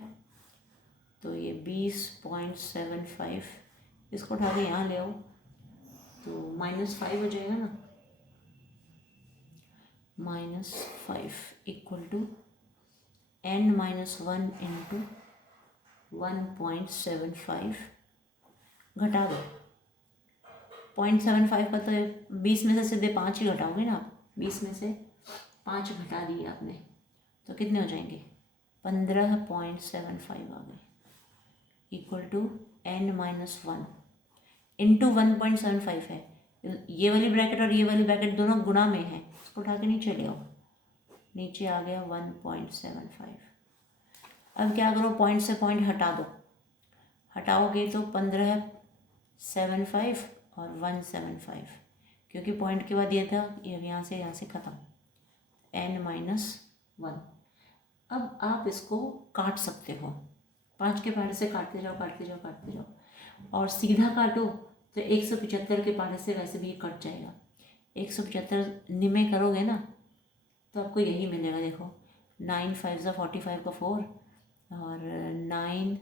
तो ये 20.75, इसको उठा के यहाँ ले आओ तो -5 हो जाएगा ना। -5 इक्वल टू n-1 इंटू 1.75, घटा दो 0.75 का, तो 20 में से सीधे 5 ही घटाओगे ना आप। 20 में से 5 घटा दिए आपने तो कितने हो जाएंगे? 15.75 आ गए, इक्वल टू n-1 इंटू 1.75 है। ये वाली ब्रैकेट और ये वाली ब्रैकेट दोनों गुणा में है, उसको उठा के नीचे ले आओ। नीचे आ गया 1.75। अब क्या करो, पॉइंट से पॉइंट हटा दो। हटाओगे तो 15.75 और 1.75, क्योंकि पॉइंट के बाद ये था, ये यहाँ से ख़त्म, n-1। अब आप इसको काट सकते हो, 5 के पहाड़े से काटते जाओ और सीधा काटो तो 175 के पहाड़े से वैसे भी ये कट जाएगा। 175 निमे करोगे ना तो आपको यही मिलेगा। देखो 9 5 ज़ा 45 का 4 और 9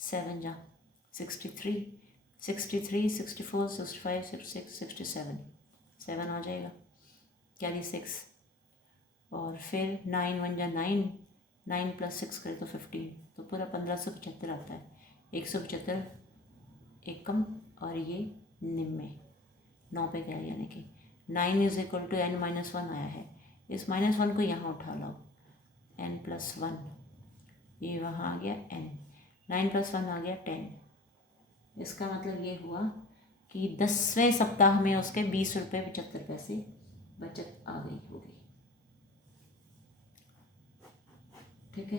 7 जा 63, 64 65 66 67 7 आ जाएगा, कैरी 6 और फिर 9 1 जा 9, 9 + 6 करें तो 15, तो पूरा 1575 आता है। 175 एकम और ये निम्न 9 पे गया, यानी कि 9 = n-1 आया है। इस -1 को यहाँ उठा लो, n+1, ये वहाँ आ गया n, 9 + 1 आ गया 10। इसका मतलब ये हुआ कि 10वें सप्ताह में उसके 20 रुपये 75 पैसे बचत आ गई होगी। ठीक है,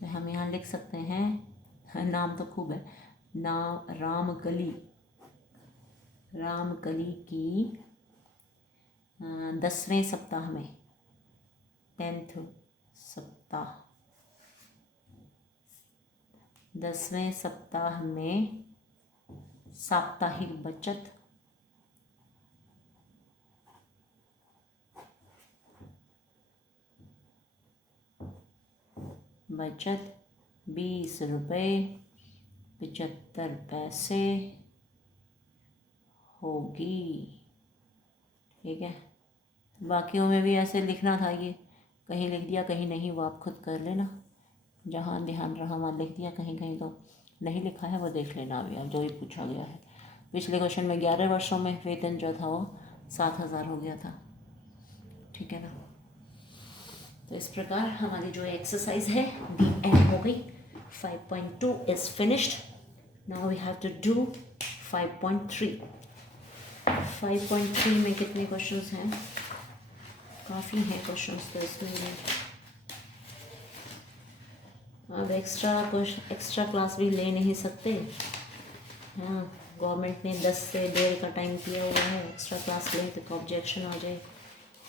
तो हम यहाँ लिख सकते हैं, नाम तो खूब है, नाम रामकली की 10वें सप्ताह में, 10th सप्ताह, 10वें सप्ताह में साप्ताहिक बचत बचत 20 रुपये 75 पैसे होगी। ठीक है, बाकियों में भी ऐसे लिखना था, ये कहीं लिख दिया कहीं नहीं, वो आप खुद कर लेना, जहाँ ध्यान रहा वहाँ लिख दिया, कहीं कहीं तो नहीं लिखा है वो देख लेना अभी आप, जो भी पूछा गया है। पिछले क्वेश्चन में 11 वर्षों में वेतन जो था वो 7,000 हो गया था। ठीक है ना, तो इस प्रकार हमारी जो एक्सरसाइज है दी एंड हो गई। 5.2 is finished. Now we have to do 5.3। 5.3 में कितने क्वेश्चंस हैं? काफ़ी हैं क्वेश्चंस तो इसमें। अब एक्स्ट्रा क्लास भी ले नहीं सकते। हाँ, गवर्नमेंट ने 10 से 1:30 का टाइम किया हुआ है, एक्स्ट्रा क्लास लें तो ऑब्जेक्शन आ जाए,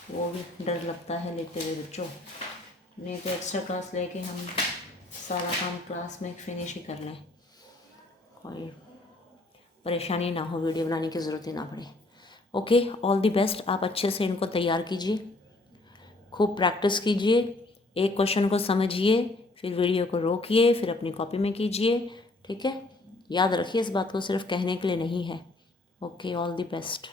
वो भी डर लगता है लेते हुए बच्चों। नहीं तो एक्स्ट्रा क्लास लेके हम सारा काम क्लास में फिनिश ही कर लें, कोई परेशानी ना हो, वीडियो बनाने की ज़रूरत ही ना पड़े। Okay, all the best. आप अच्छे से इनको तैयार कीजिए, खूब प्रैक्टिस कीजिए, एक क्वेश्चन को समझिए, फिर वीडियो को रोकिए, फिर अपनी कॉपी में कीजिए। ठीक है, याद रखिए इस बात को सिर्फ कहने के लिए नहीं है। Okay, all the best.